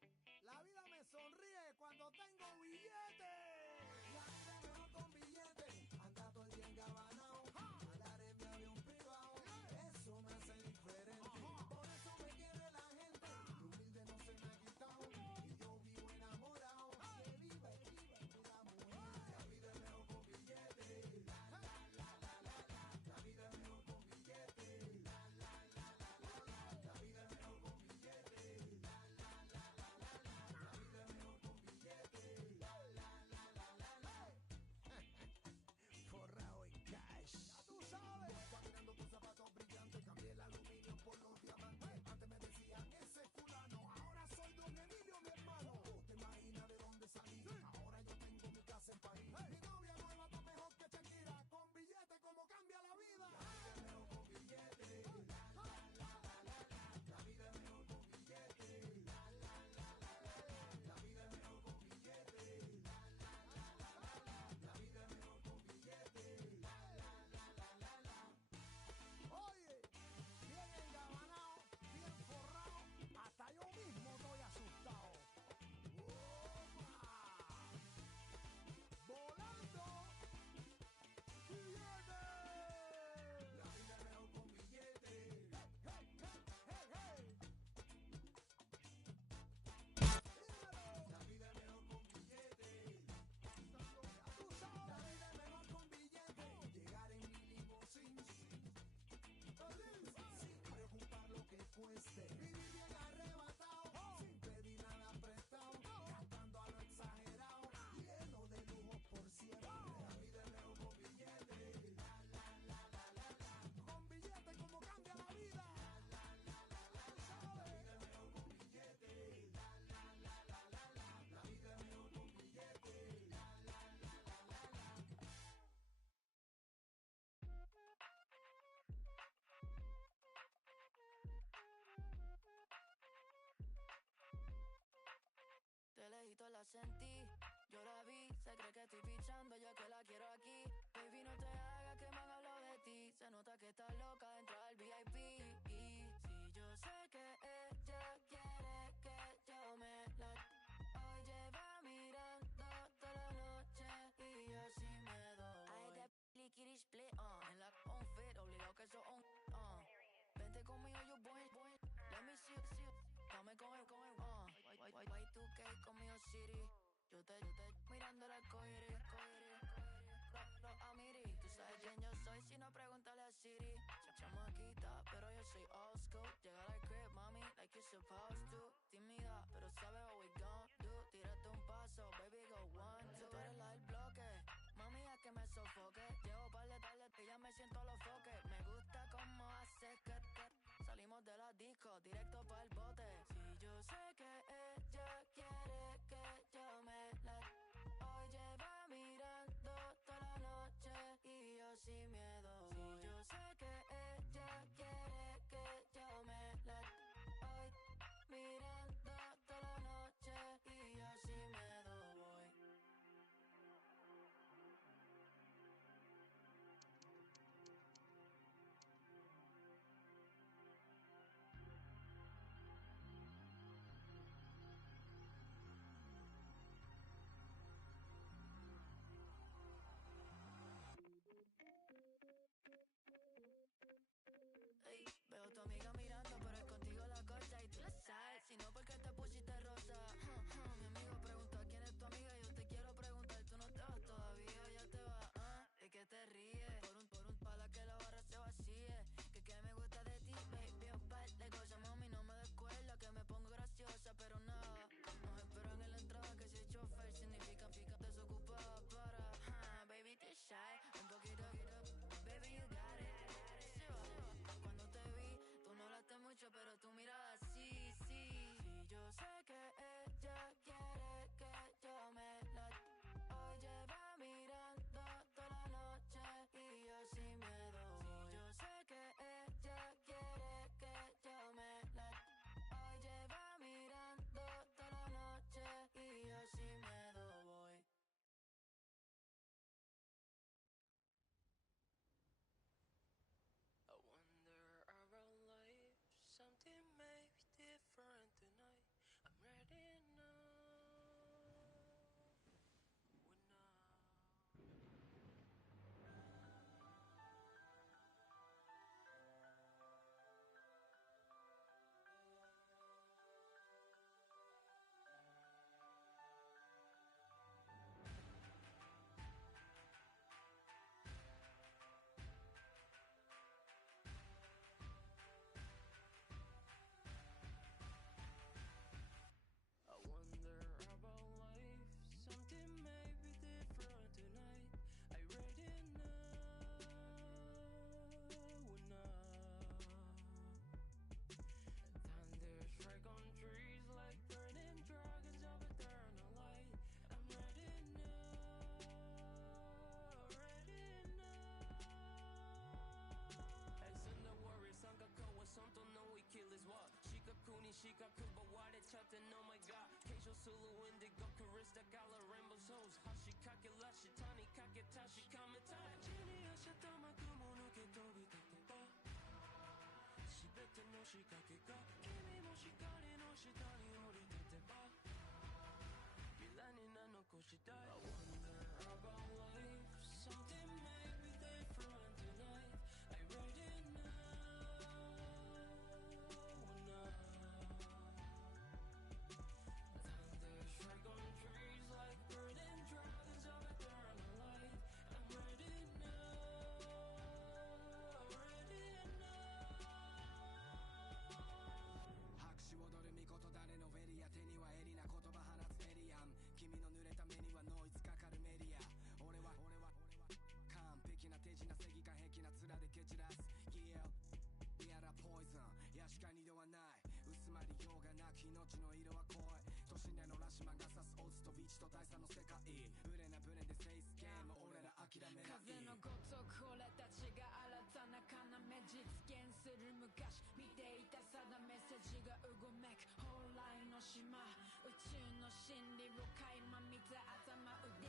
la vida me sonríe cuando tengo billetes. La vida mejor con billetes. Anda todo el día engabanao. Andar en mi avión privado. Eso me hace diferente. Por eso me quiere la gente. Lo humilde no se me ha quitado. Y yo vivo enamorado. Que viva y viva la mujer. La vida es mejor con billetes. La vida es mejor con billetes. La vida es mejor con billetes. La vida es mejor con billetes. la sentí, yo la vi, se cree que estoy pichando, yo que la quiero aquí. Baby, no te hagas que me han hablado de ti, se nota que estás loca dentro del VIP. Y si yo sé que ella quiere que yo me la... Hoy lleva mirando toda la noche y yo sí me doy. I had that lickety split en la on fit, obligado que eso on Vente conmigo, yo boy. Let me see you. Dame con el Y2K conmigo city. Yo te mirando el arcoíris, los amiri. Tú sabes quién yo soy, si no pregúntale a Siri. Chamaquita, pero yo soy old school. Llegar al crib, mami, like you're supposed to. Tímida, pero sabe what we gon' do. Tírate un paso, baby, go 1, 2. Tú eres la del bloque, mami, a que me sofoque. Llevo par de tarde y ya me siento los foques. Me gusta cómo hace que salimos de la disco, directo pa'l bote. Si yo sé que ella quiere que yo me la... Hoy lleva mirando toda la noche y yo sin miedo. Si yo sé que ella quiere que yo me la... Hoy mirando toda la noche y yo sin miedo voy. Ey, veo a tu amiga mirando, pero es contigo la cosa y tú la sabes, si no porque te pusiste rosa. Mi amigo preguntó quién es tu amiga, yo te quiero preguntar, tú no te vas todavía, ya te vas, ¿de qué te ríes? Por un pala que la barra se vacíe, que me gusta de ti, baby, un par de cosas, mami, no me descuela, que me pongo graciosa, pero nada, nos esperan en la entrada, que si es chofer significa desocupada para, baby, te shy, un poquito, baby, you got it. Cuando te vi, tú no hablaste mucho, pero tu mirada sí. Si yo sé que ella quiere que yo me la... Hoy lleva mirando toda la noche y yo sin miedo. Si yo sé que ella quiere que yo me la... Hoy lleva mirando toda la noche y yo sin miedo voy. I wonder about life, something may be different tonight. I'm ready now. When I wonder about life, something may be different tonight. I ready now. When thunder strike on trees like burning dragons of eternal light. I'm ready now, ready now. As in the warrior, Sankaku was something no we kill is what. Shikaku ni shikaku, but why they chatting? Oh my god. Keisho Sulu indigo, Karista, Gala, rainbow souls. Hashikake, Lashitani, Kaketashi, Kamatai. Chini Ashatama, Kumo, Nuke, Tobi, Takeba. 全ての仕掛けが君も光の下に降りててば未来に名残したい I wonder about life Something may be different tonight I ready now Thunder strike on trees like burning dragons of eternal light I'm ready now Ready now 拍手踊る巫女誰のフェリア手にはエリな言葉放つエリアン君の濡れた目にはノイズかかるメディア俺は完璧な手品正義感癖な面で蹴散らす Yeah やらポイズンやしか二度はない薄まりようがなく命の色は濃い都心でのラシマンが指すオズとビーチと大差の世界ブレなブレでセイスゲーム俺ら諦めない風のごとく俺たちが新たな要実現する昔見ていた定メッセージがうごめく蓬莱の島宇宙の真理を解3つ頭腕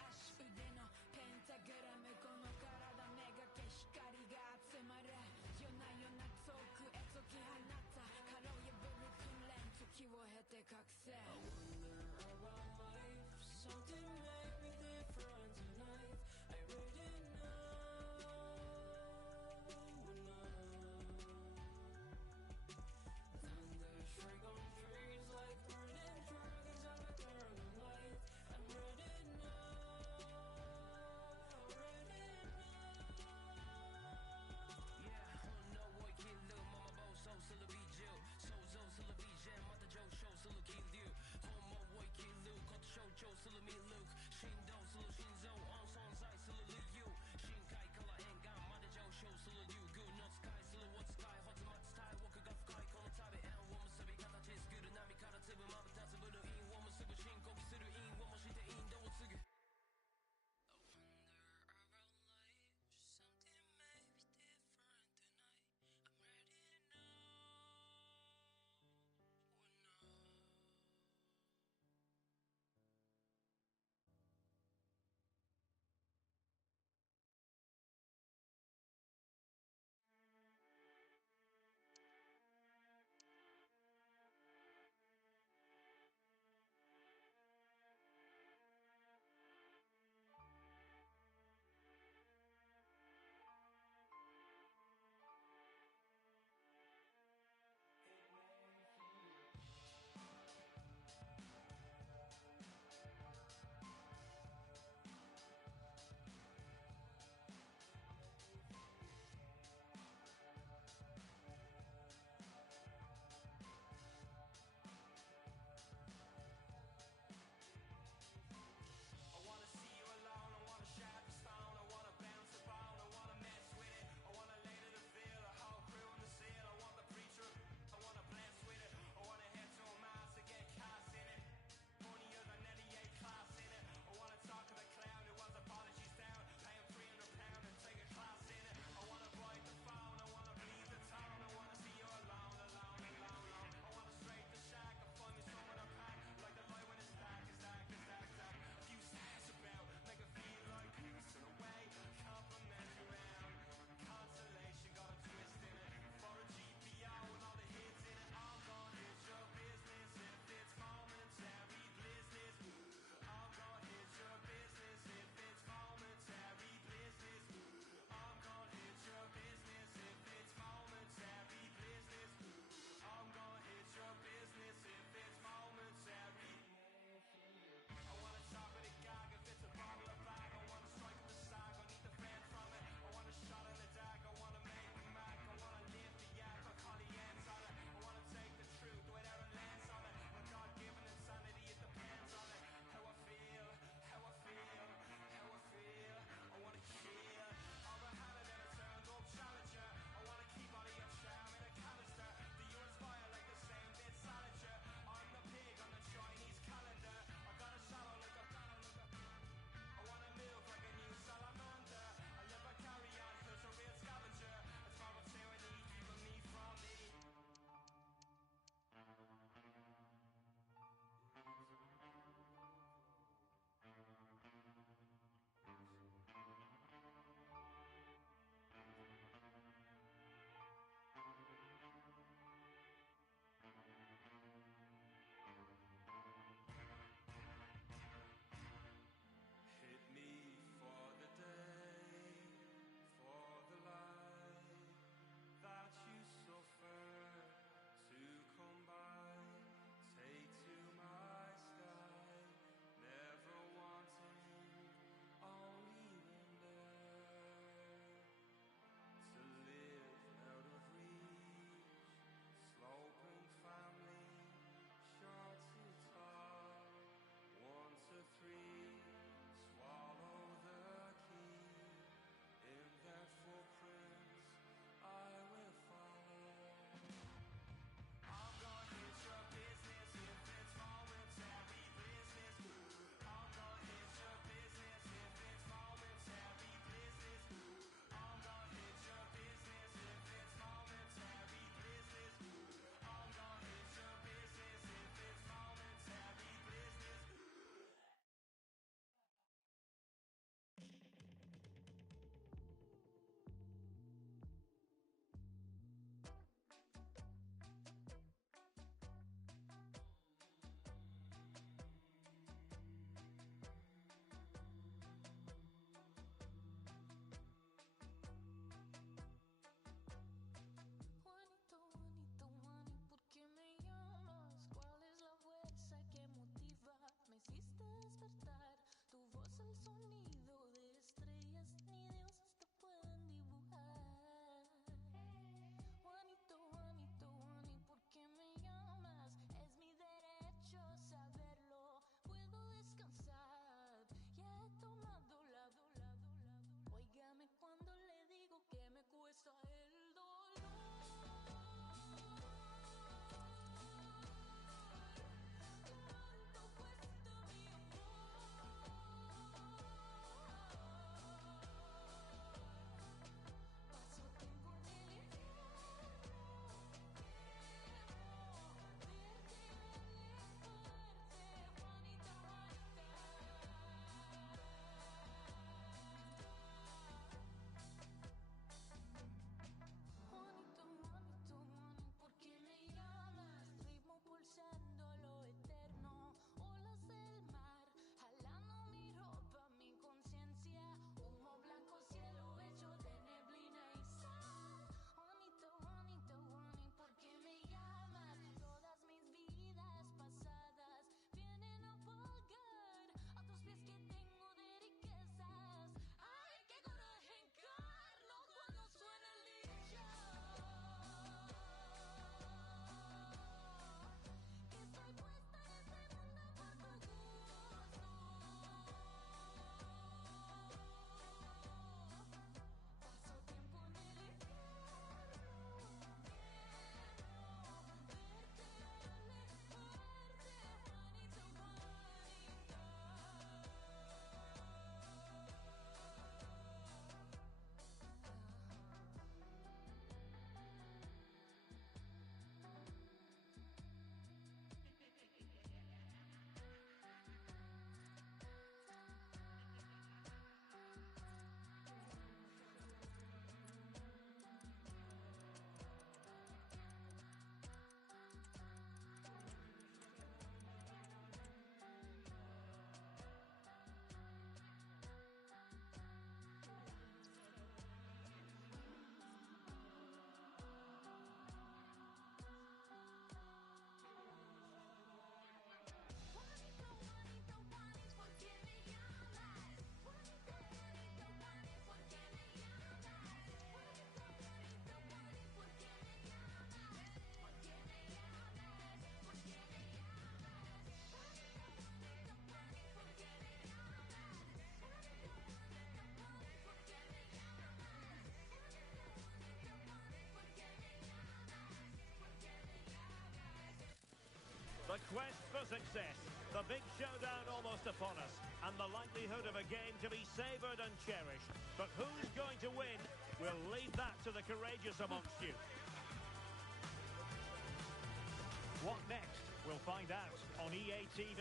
足腕のペンタグラムこの体めがけ光が集まる夜な夜な遠くへ解き放った殻を破る訓練時を経て覚醒 I wonder about life. Something made me different tonight. I really know. Thunder strike on trees like burning dragons on a eternal light. I'm ready now. Ready now. Yeah, no boy can live. Mama bow so still be Jill. So still be Jam. Mata Joe show still kill you. Homo boy can live. Got the show still me Luke. quest for success. The big showdown almost upon us, and the likelihood of a game to be savoured and cherished. But who's going to win? We'll leave that to the courageous amongst you. What next? We'll find out on EA TV.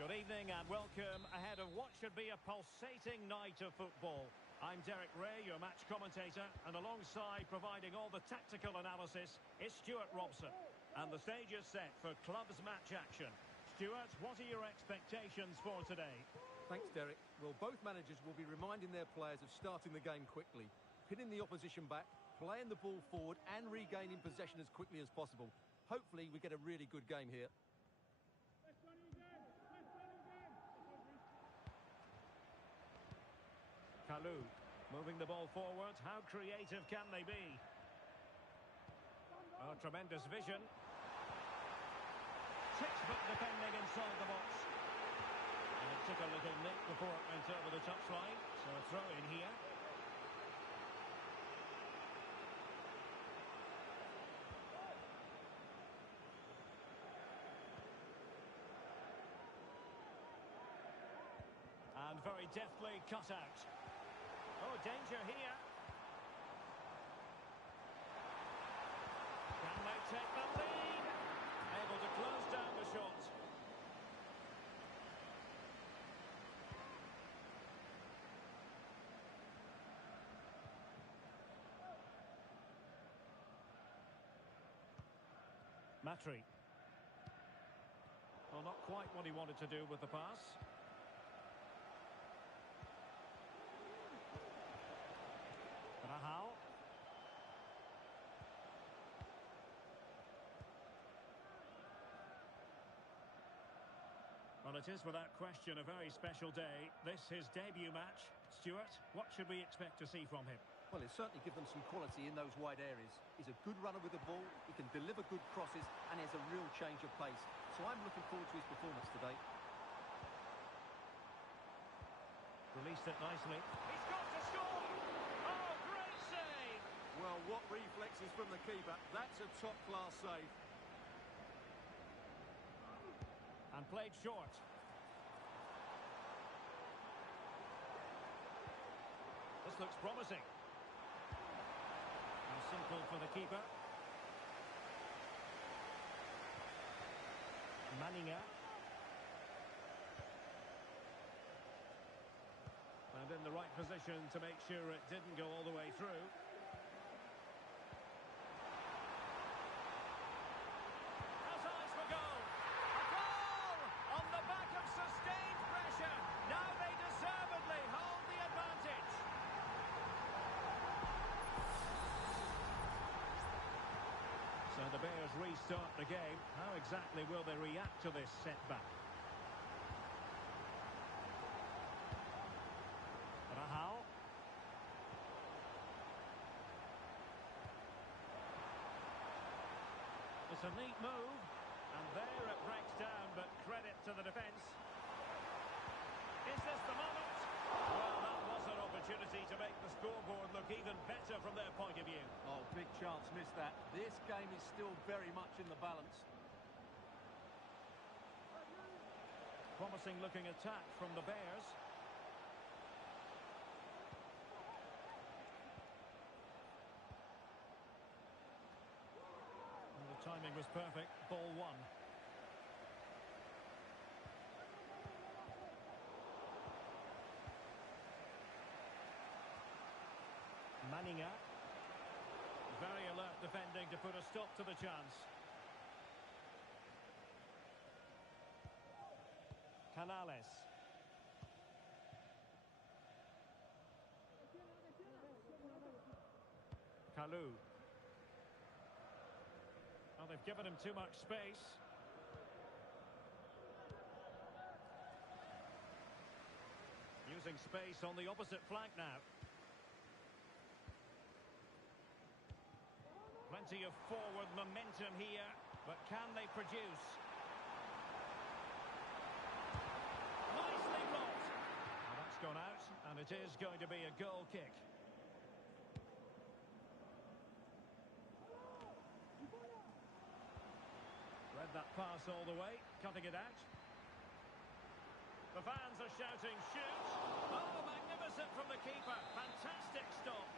Good evening and welcome ahead of what should be a pulsating night of football. I'm Derek Ray, your match commentator, and alongside providing all the tactical analysis is Stuart Robson. And the stage is set for clubs match action. Stuart, what are your expectations for today? Thanks, Derek. Well, both managers will be reminding their players of starting the game quickly, pinning the opposition back, playing the ball forward and regaining possession as quickly as possible. Hopefully we get a really good game here. Kalou, moving the ball forward. How creative can they be? Oh, tremendous vision. Textbook defending inside the box. And it took a little nick before it went over the touchline. So a throw in here. And very deftly cut out. Oh, danger here. Can they take the lead? Able to close down the shot. Matri. Well, not quite what he wanted to do with the pass. Rahal. Well, it is without question a very special day. This his debut match. Stuart, what should we expect to see from him? Well, he'll certainly give them some quality in those wide areas. He's a good runner with the ball, he can deliver good crosses, and he has a real change of pace. So I'm looking forward to his performance today. Released it nicely. He's got to score! Oh, great save! Well, what reflexes from the keeper. That's a top-class save. And played short. This looks promising. How simple for the keeper. Manninga. And in the right position to make sure it didn't go all the way through. Has eyes for goal. A goal! On the back of sustained pressure. Now they deservedly hold the advantage. So the Bears restart the game. How exactly will they react to this setback? Rahal. It's a neat move, and there it breaks down, but credit to the defence. Is this the moment? Well, that was an opportunity to make the scoreboard look even better from their point of view. Oh, big chance, missed that. This game is still very much in the balance. Promising looking attack from the Bears. And the timing was perfect. Ball one. Manninga. Very alert defending to put a stop to the chance. Canales. Kalou. Well, they've given him too much space. Using space on the opposite flank now. Plenty of forward momentum here, but can they produce? Nicely blocked. Well, that's gone out, and it is going to be a goal kick. read that pass all the way, cutting it out. The fans are shouting, shoot! Oh, magnificent from the keeper. Fantastic stop.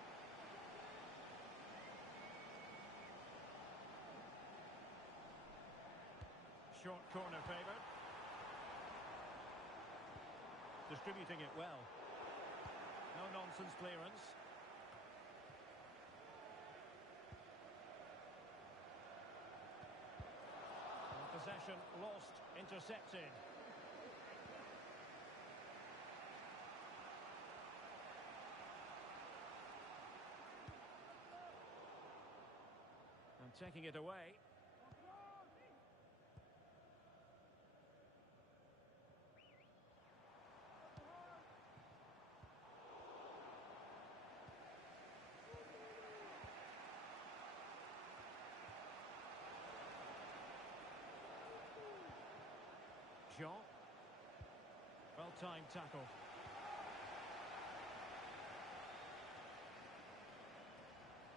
Short corner favoured. Distributing it well. No-nonsense clearance. And possession lost, intercepted. And taking it away. Jean. Well-timed tackle.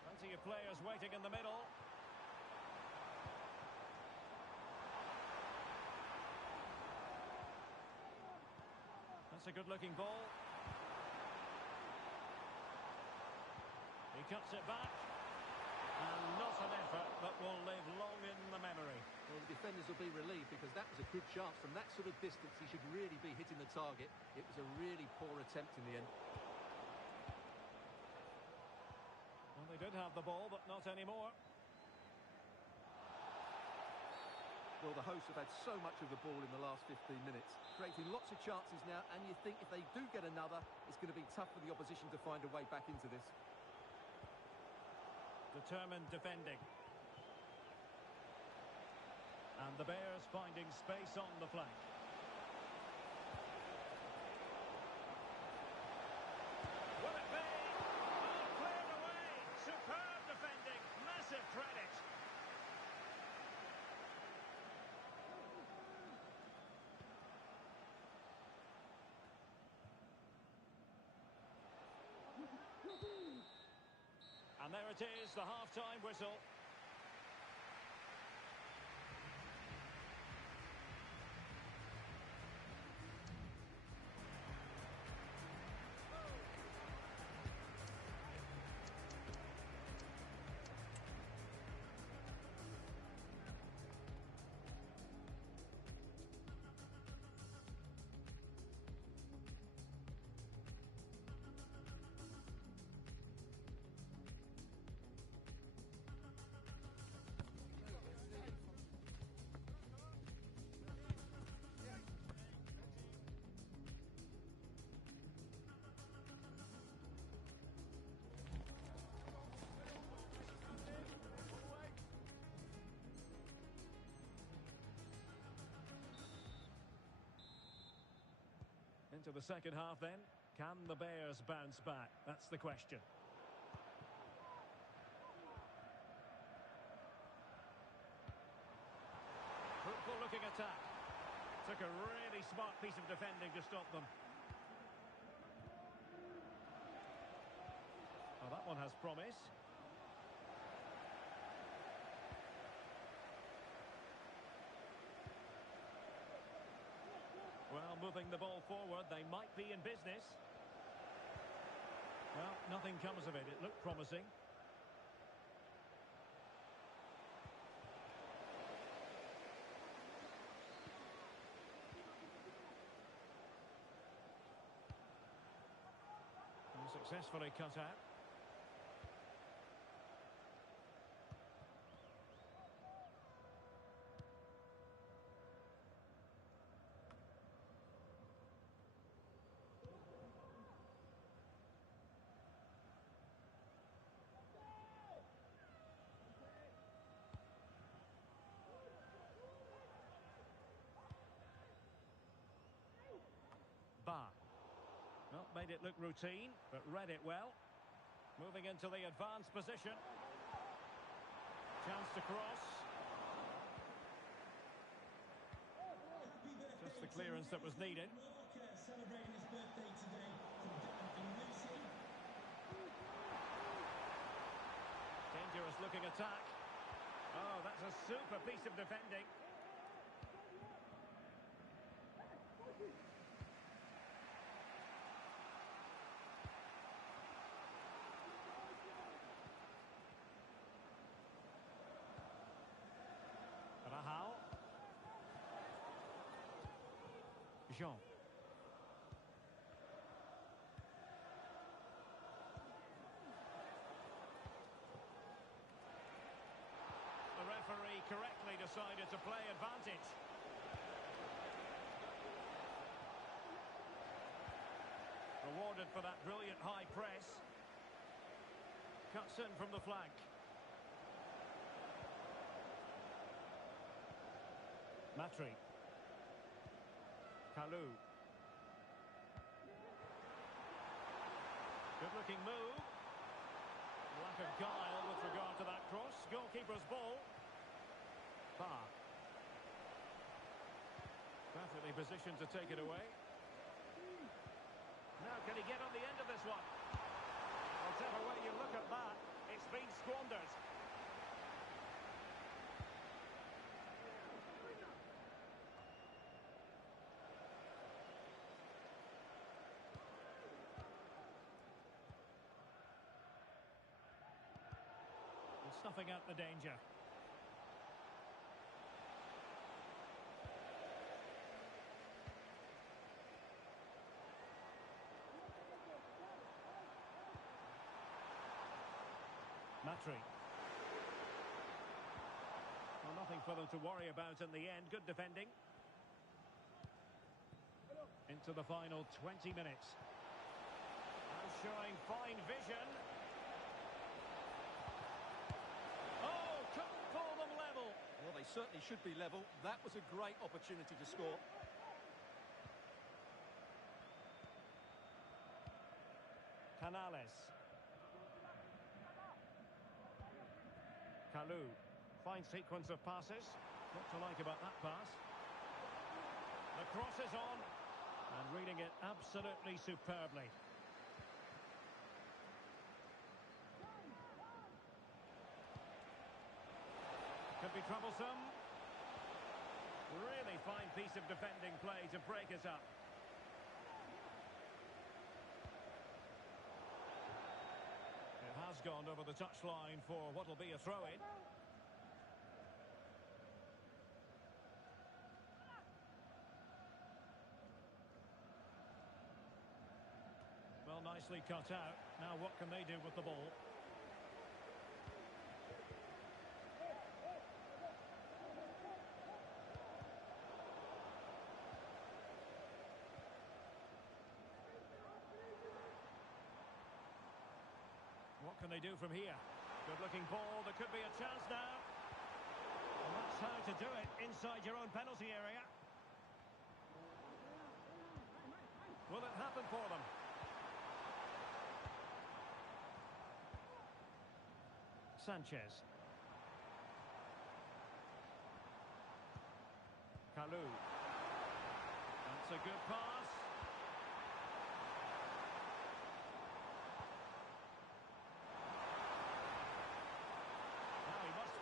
Plenty of players waiting in the middle. That's a good-looking ball. He cuts it back. And not an effort that will live long in the memory. Well, the defenders will be relieved because that was a good chance. From that sort of distance, he should really be hitting the target. It was a really poor attempt in the end. Well, they did have the ball, but not anymore. Well, the hosts have had so much of the ball in the last 15 minutes, creating lots of chances now, and you think if they do get another, it's going to be tough for the opposition to find a way back into this. Determined defending. And the Bears finding space on the flank. Will it be? Oh, cleared away. Superb defending. Massive credit. And there it is, the half-time whistle. Into the second half then. Can the Bears bounce back? That's the question. Fruitful looking attack. Took a really smart piece of defending to stop them. Oh, that one has promise. Well, moving the ball forward, they might be in business. Well, nothing comes of it. It looked promising. And successfully cut out. Well, made it look routine, but read it well. Moving into the advanced position. Chance to cross. Just the clearance that was needed. Celebrating his birthday today from Dan and Lucy. Dangerous looking attack. Oh, that's a super piece of defending. Jean. The referee correctly decided to play advantage. Rewarded for that brilliant high press. Cuts in from the flank. Matri. Kalou. Good-looking move. Lack of guile with regard to that cross. Goalkeeper's ball. Bar. Perfectly positioned to take it away. Now can he get on the end of this one? Whatever way you look at that, it's been squandered. Snuffing out the danger. Matri. Well, nothing for them to worry about in the end. Good defending. Into the final 20 minutes. And showing fine vision. Well, they certainly should be level. That was a great opportunity to score. Canales. Kalou. Fine sequence of passes. What to like about that pass? The cross is on. And reading it absolutely superbly. Could be troublesome. Really fine piece of defending play to break us up. It has gone over the touchline for what will be a throw-in. Well, nicely cut out. Now what can they do with the ball? What can they do from here? Good-looking ball. There could be a chance now. And that's how to do it inside your own penalty area. Will it happen for them? Sanchez. Kalou. That's a good pass.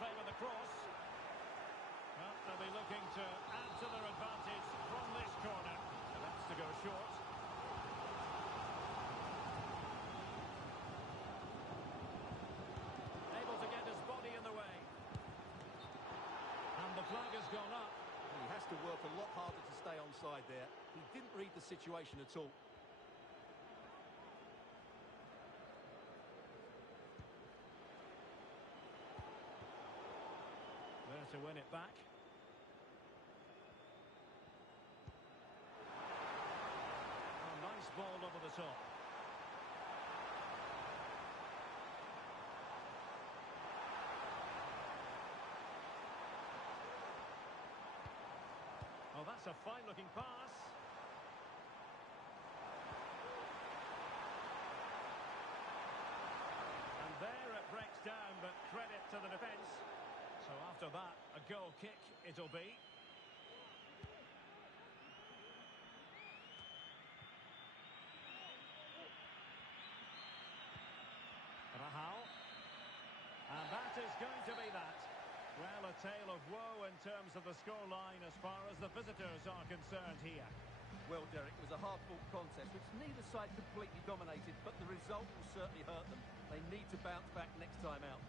Favour the cross. Well, they'll be looking to add to their advantage from this corner. And that's to go short. Able to get his body in the way. And the flag has gone up. He has to work a lot harder to stay onside there. He didn't read the situation at all. To win it back. Oh, nice ball over the top. Oh, that's a fine-looking pass. And there it breaks down, but credit to the defence. So after that, a goal kick it'll be. Rahal. And that is going to be that. Well, a tale of woe in terms of the scoreline as far as the visitors are concerned here. Well, Derek, it was a hard-fought contest, which neither side completely dominated, but the result will certainly hurt them. They need to bounce back next time out.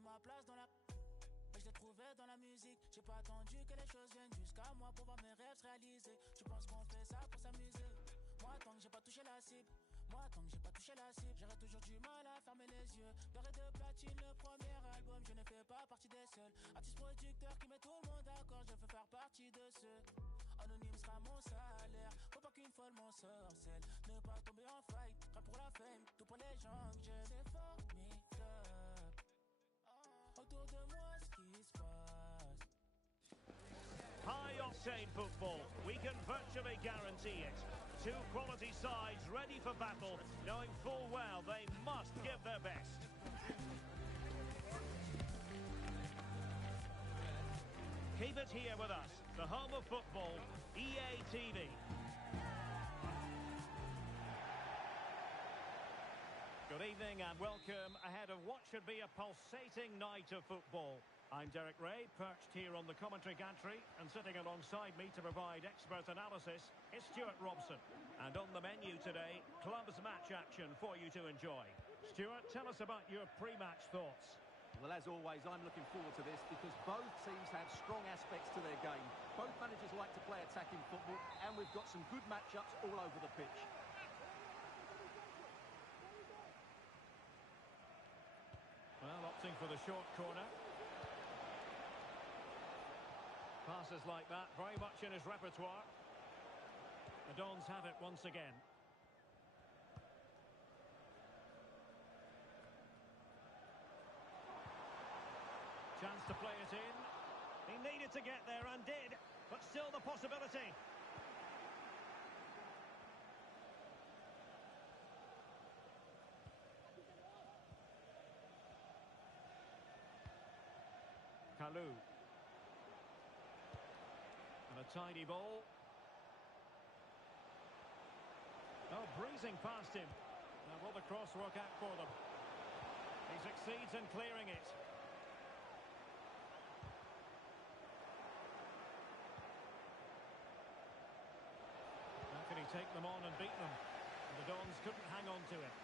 trouvé ma place dans la... Mais je l'ai trouvé dans la musique. J'ai pas attendu que les choses viennent jusqu'à moi pour voir mes rêves se réaliser. Tu penses qu'on fait ça pour s'amuser? Moi tant que j'ai pas touché la cible, moi tant que j'ai pas touché la cible, j'aurais toujours du mal à fermer les yeux. Doré de platine, le premier album, je ne fais pas partie des seuls. Artiste producteur qui met tout le monde d'accord, je veux faire partie de ceux. Anonyme sera mon salaire, faut pas qu'une folle m'en sorcelle. Ne pas tomber en fight, rien pour la fame, tout pour les gens que je c'est formidable. Autour de moi ce qui se passe. High-octane football, we can virtually guarantee it. Two quality sides ready for battle, knowing full well they must give their best. Keep it here with us, the home of football, EA TV. Good evening and welcome ahead of what should be a pulsating night of football. I'm Derek Ray, perched here on the commentary gantry, and sitting alongside me to provide expert analysis is Stuart Robson. And on the menu today, clubs match action for you to enjoy. Stuart, tell us about your pre-match thoughts. Well, as always, I'm looking forward to this because both teams have strong aspects to their game. Both managers like to play attacking football, and we've got some good matchups all over the pitch. Well, opting for the short corner. Passes like that, very much in his repertoire. The Dons have it once again. Chance to play it in. He needed to get there and did, but still the possibility. Kalou. And a tidy ball. Oh, breezing past him. Now will the cross work out for them? He succeeds in clearing it. How can he take them on and beat them? And the Dons couldn't hang on to it.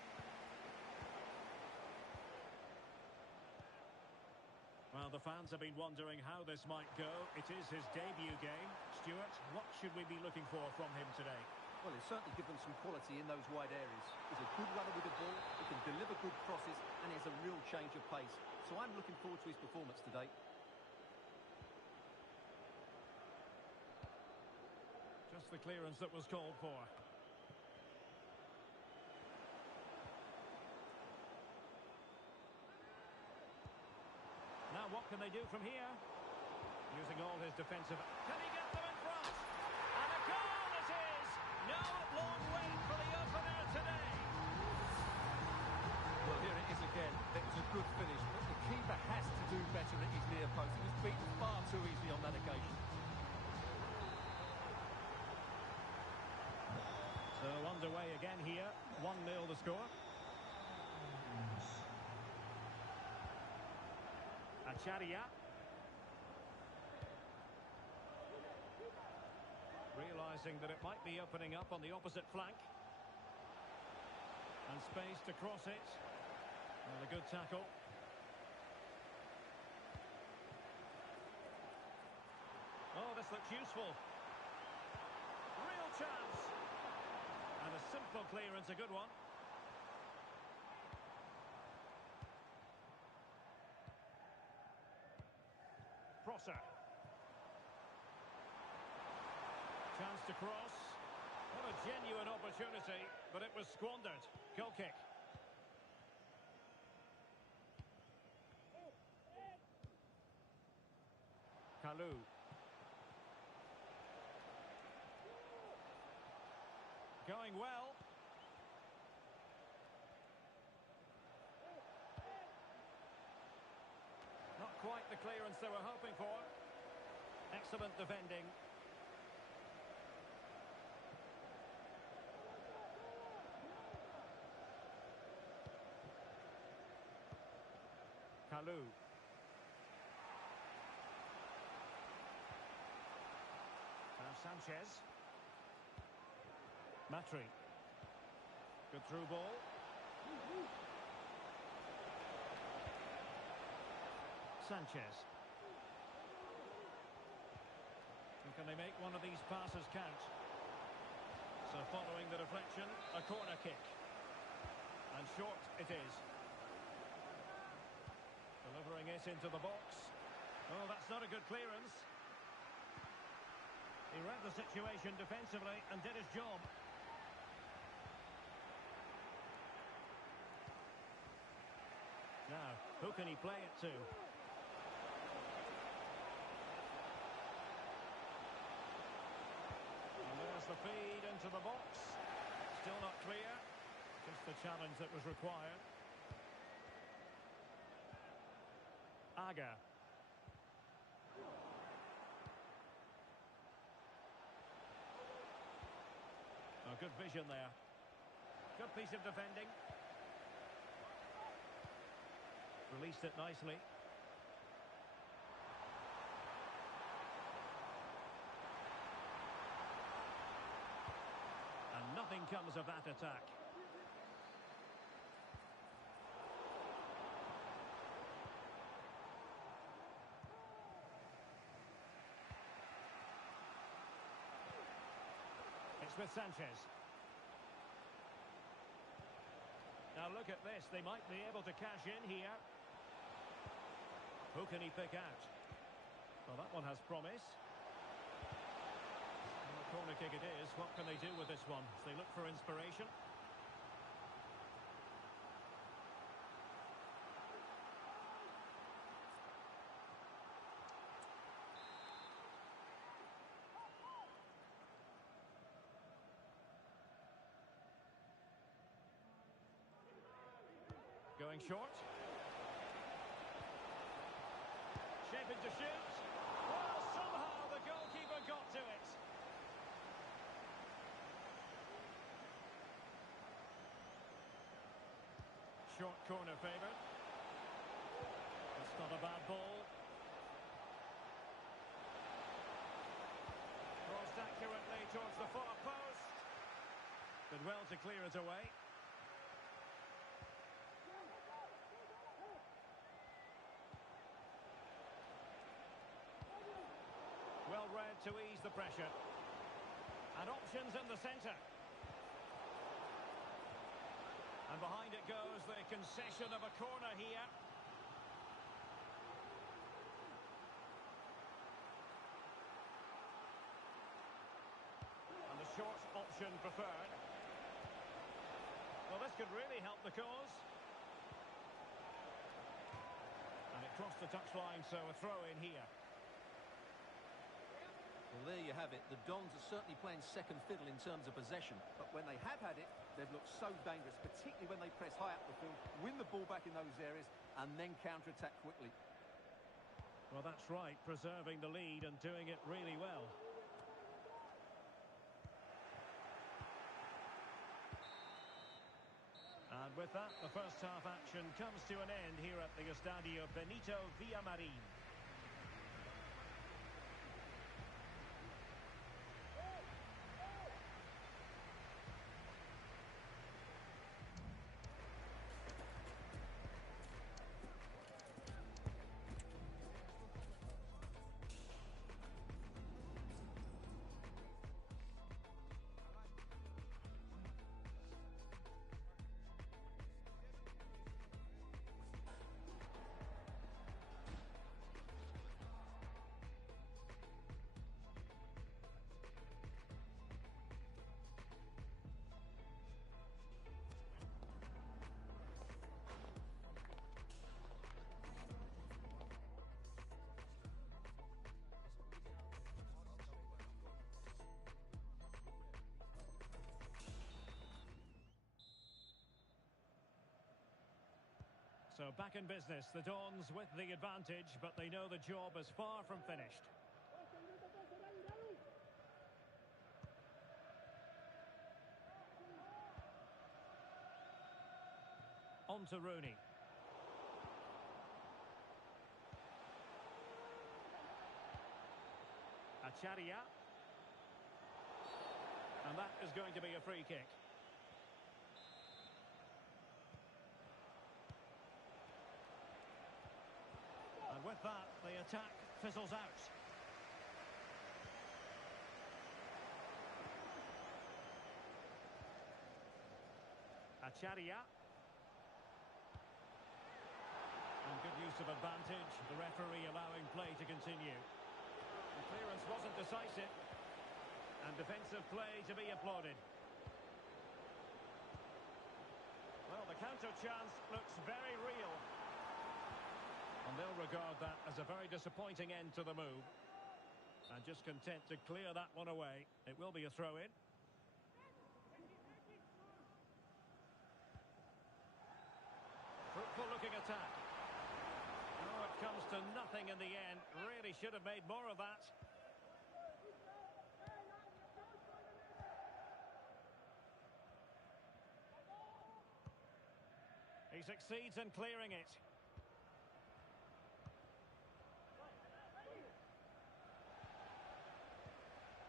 Well, the fans have been wondering how this might go. It is his debut game. Stuart, what should we be looking for from him today? Well, he's certainly given some quality in those wide areas. He's a good runner with the ball, he can deliver good crosses, and he has a real change of pace. So I'm looking forward to his performance today. Just the clearance that was called for. Now what can they do from here? Using all his defensive... Can he get them in front? And a goal it is! No long wait for the opener today. Well, here it is again. It was a good finish, but the keeper has to do better at his near post. He was beaten far too easily on that occasion. So underway again here. 1-0 the score. Acharia. Realising that it might be opening up on the opposite flank. And space to cross it. And a good tackle. Oh, this looks useful. Real chance. And a simple clearance, a good one. Prosser. Chance to cross. What a genuine opportunity, but it was squandered. Goal kick. Kalou. Going well. Not quite the clearance they were hoping for. Excellent defending. Kalou. Now Sanchez. Matri. Good through ball. Sanchez. And can they make one of these passes count? So following the deflection, a corner kick. And short it is. Delivering it into the box. Oh, that's not a good clearance. He read the situation defensively and did his job. Now, who can he play it to? And there's the feed into the box. Still not clear. Just the challenge that was required. Aga. Oh, good vision there. Good piece of defending. Released it nicely. And nothing comes of that attack. It's with Sanchez. Now look at this. They might be able to cash in here. Who can he pick out? Well, that one has promise. And a corner kick it is. What can they do with this one? As they look for inspiration. Going short. Shaping to shoot. Well, somehow the goalkeeper got to it. Short corner favoured. That's not a bad ball. Crossed accurately towards the far post. Did well to clear it away. Well read to ease the pressure. And options in the centre. And behind it goes the concession of a corner here. And the short option preferred. Well, this could really help the cause. And it crossed the touchline, so a throw in here. Well, there you have it. The Dons are certainly playing second fiddle in terms of possession. But when they have had it, they've looked so dangerous, particularly when they press high up the field, win the ball back in those areas, and then counter-attack quickly. Well, that's right. Preserving the lead and doing it really well. And with that, the first half action comes to an end here at the Estadio Benito Villamarín. So back in business, the Dons with the advantage, but they know the job is far from finished. On to Rooney. Acharia. And that is going to be a free kick. And with with that, the attack fizzles out. Acharia. And good use of advantage, the referee allowing play to continue. The clearance wasn't decisive, and defensive play to be applauded. Well, the counter chance looks very real. And they'll regard that as a very disappointing end to the move. And just content to clear that one away. It will be a throw-in. Fruitful looking attack. Oh, it comes to nothing in the end. Really should have made more of that. He succeeds in clearing it.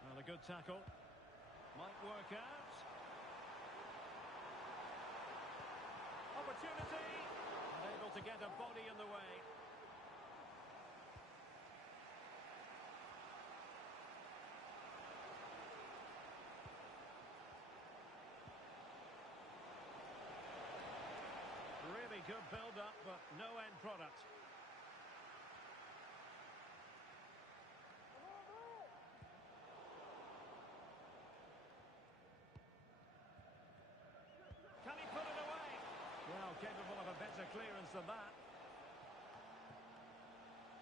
Well, a good tackle. Might work out. Opportunity. Able to get a body in the way. Really good build-up, but no end product. Can he put it away? Well, capable of a better clearance than that.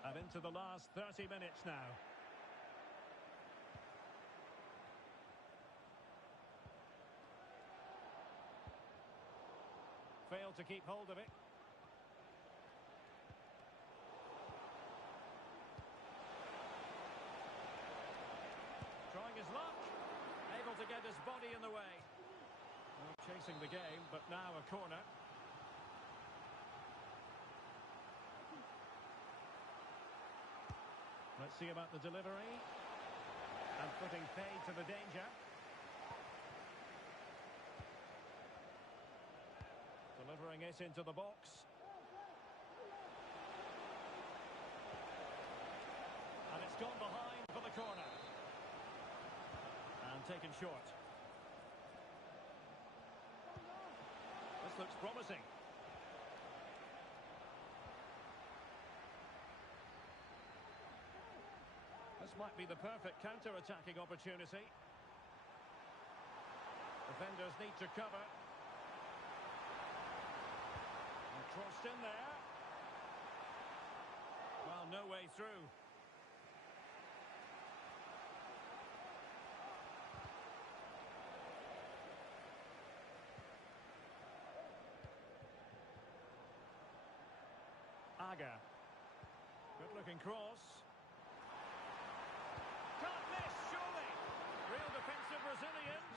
And into the last 30 minutes now. Failed to keep hold of it. Trying his luck. Able to get his body in the way. Well, chasing the game, but now a corner. Let's see about the delivery. And putting paid to the danger. Delivering it into the box. And it's gone behind for the corner. And taken short. This looks promising. This might be the perfect counter-attacking opportunity. Defenders need to cover. And crossed in there. Well, no way through. Aga. Good looking cross. Can't miss, surely. Real defensive resilience.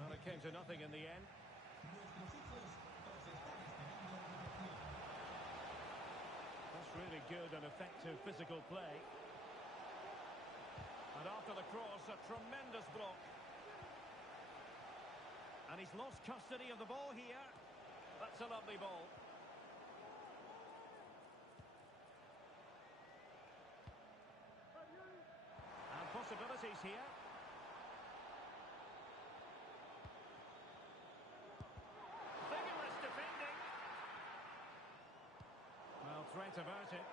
Well, it came to nothing in the end. That's really good and effective physical play. And after the cross, a tremendous block. And he's lost custody of the ball here. That's a lovely ball. Possibilities here. Vigorous defending. Well, threat averted.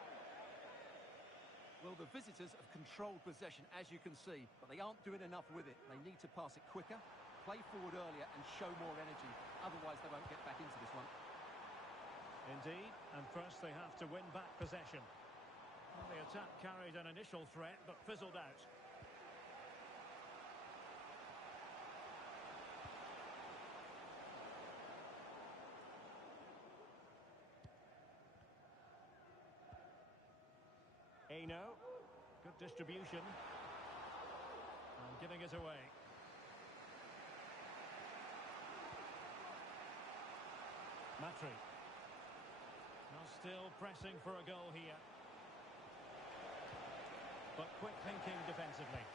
Well, the visitors have controlled possession, as you can see, but they aren't doing enough with it. They need to pass it quicker, play forward earlier and show more energy. Otherwise, they won't get back into this one. Indeed, and first they have to win back possession. Well, the attack carried an initial threat, but fizzled out. Eno, good distribution, and giving it away. Matri. Now still pressing for a goal here. But quick thinking defensively.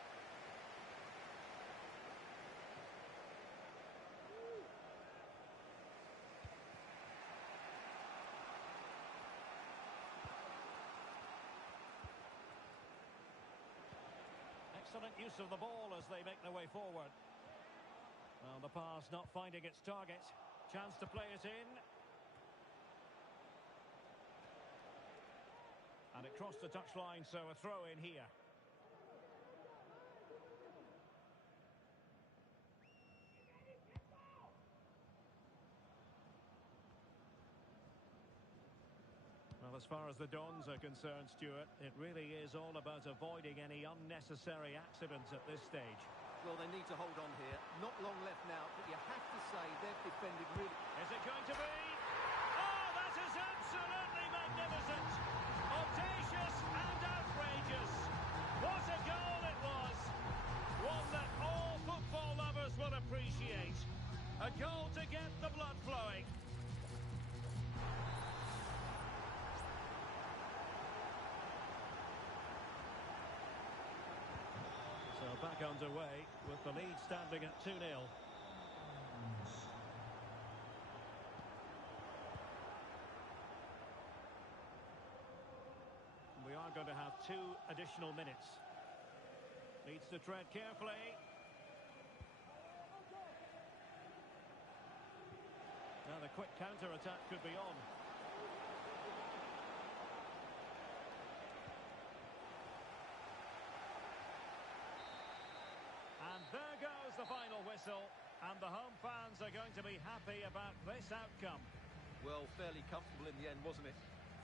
Excellent use of the ball as they make their way forward. Well, the pass not finding its target. Chance to play it in. And it crossed the touchline, so a throw in here. Well, as far as the Dons are concerned, Stuart, it really is all about avoiding any unnecessary accidents at this stage. Well, they need to hold on here. Not long left now, but you have to say they've defended really... Is it going to be? Oh, that is absolutely magnificent! Audacious and outrageous! What a goal it was! One that all football lovers will appreciate. A goal to get the blood flowing. So back underway with the lead standing at 2-0. We are going to have 2 additional minutes. Needs to tread carefully. Now the quick counter-attack could be on. And there goes the final whistle, and the home fans are going to be happy about this outcome. Well, fairly comfortable in the end, wasn't it?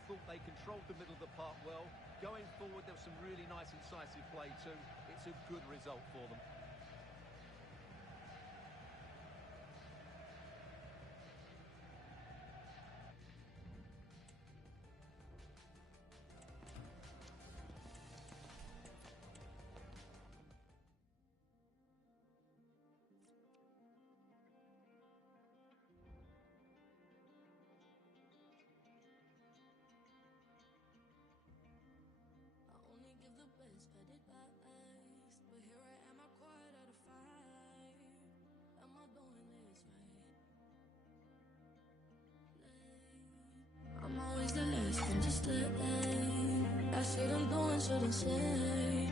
Thought they controlled the middle of the park well. Going forward, there was some really nice incisive play too. It's a good result for them. Give the best, but it lies. But here I am, I quiet out of 5. Am I doing this right? I'm always the last one to stay. I see them doing, shouldn't say.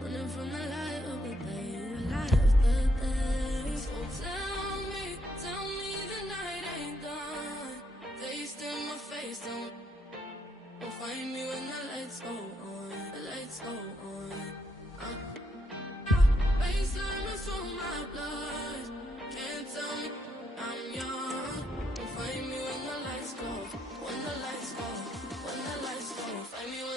Running from the light of the day, the light of the day. So tell me the night ain't done. Taste in my face, don't find me when the lights go on. Lights go on. Baseline runs through my blood. Can't tell me I'm young.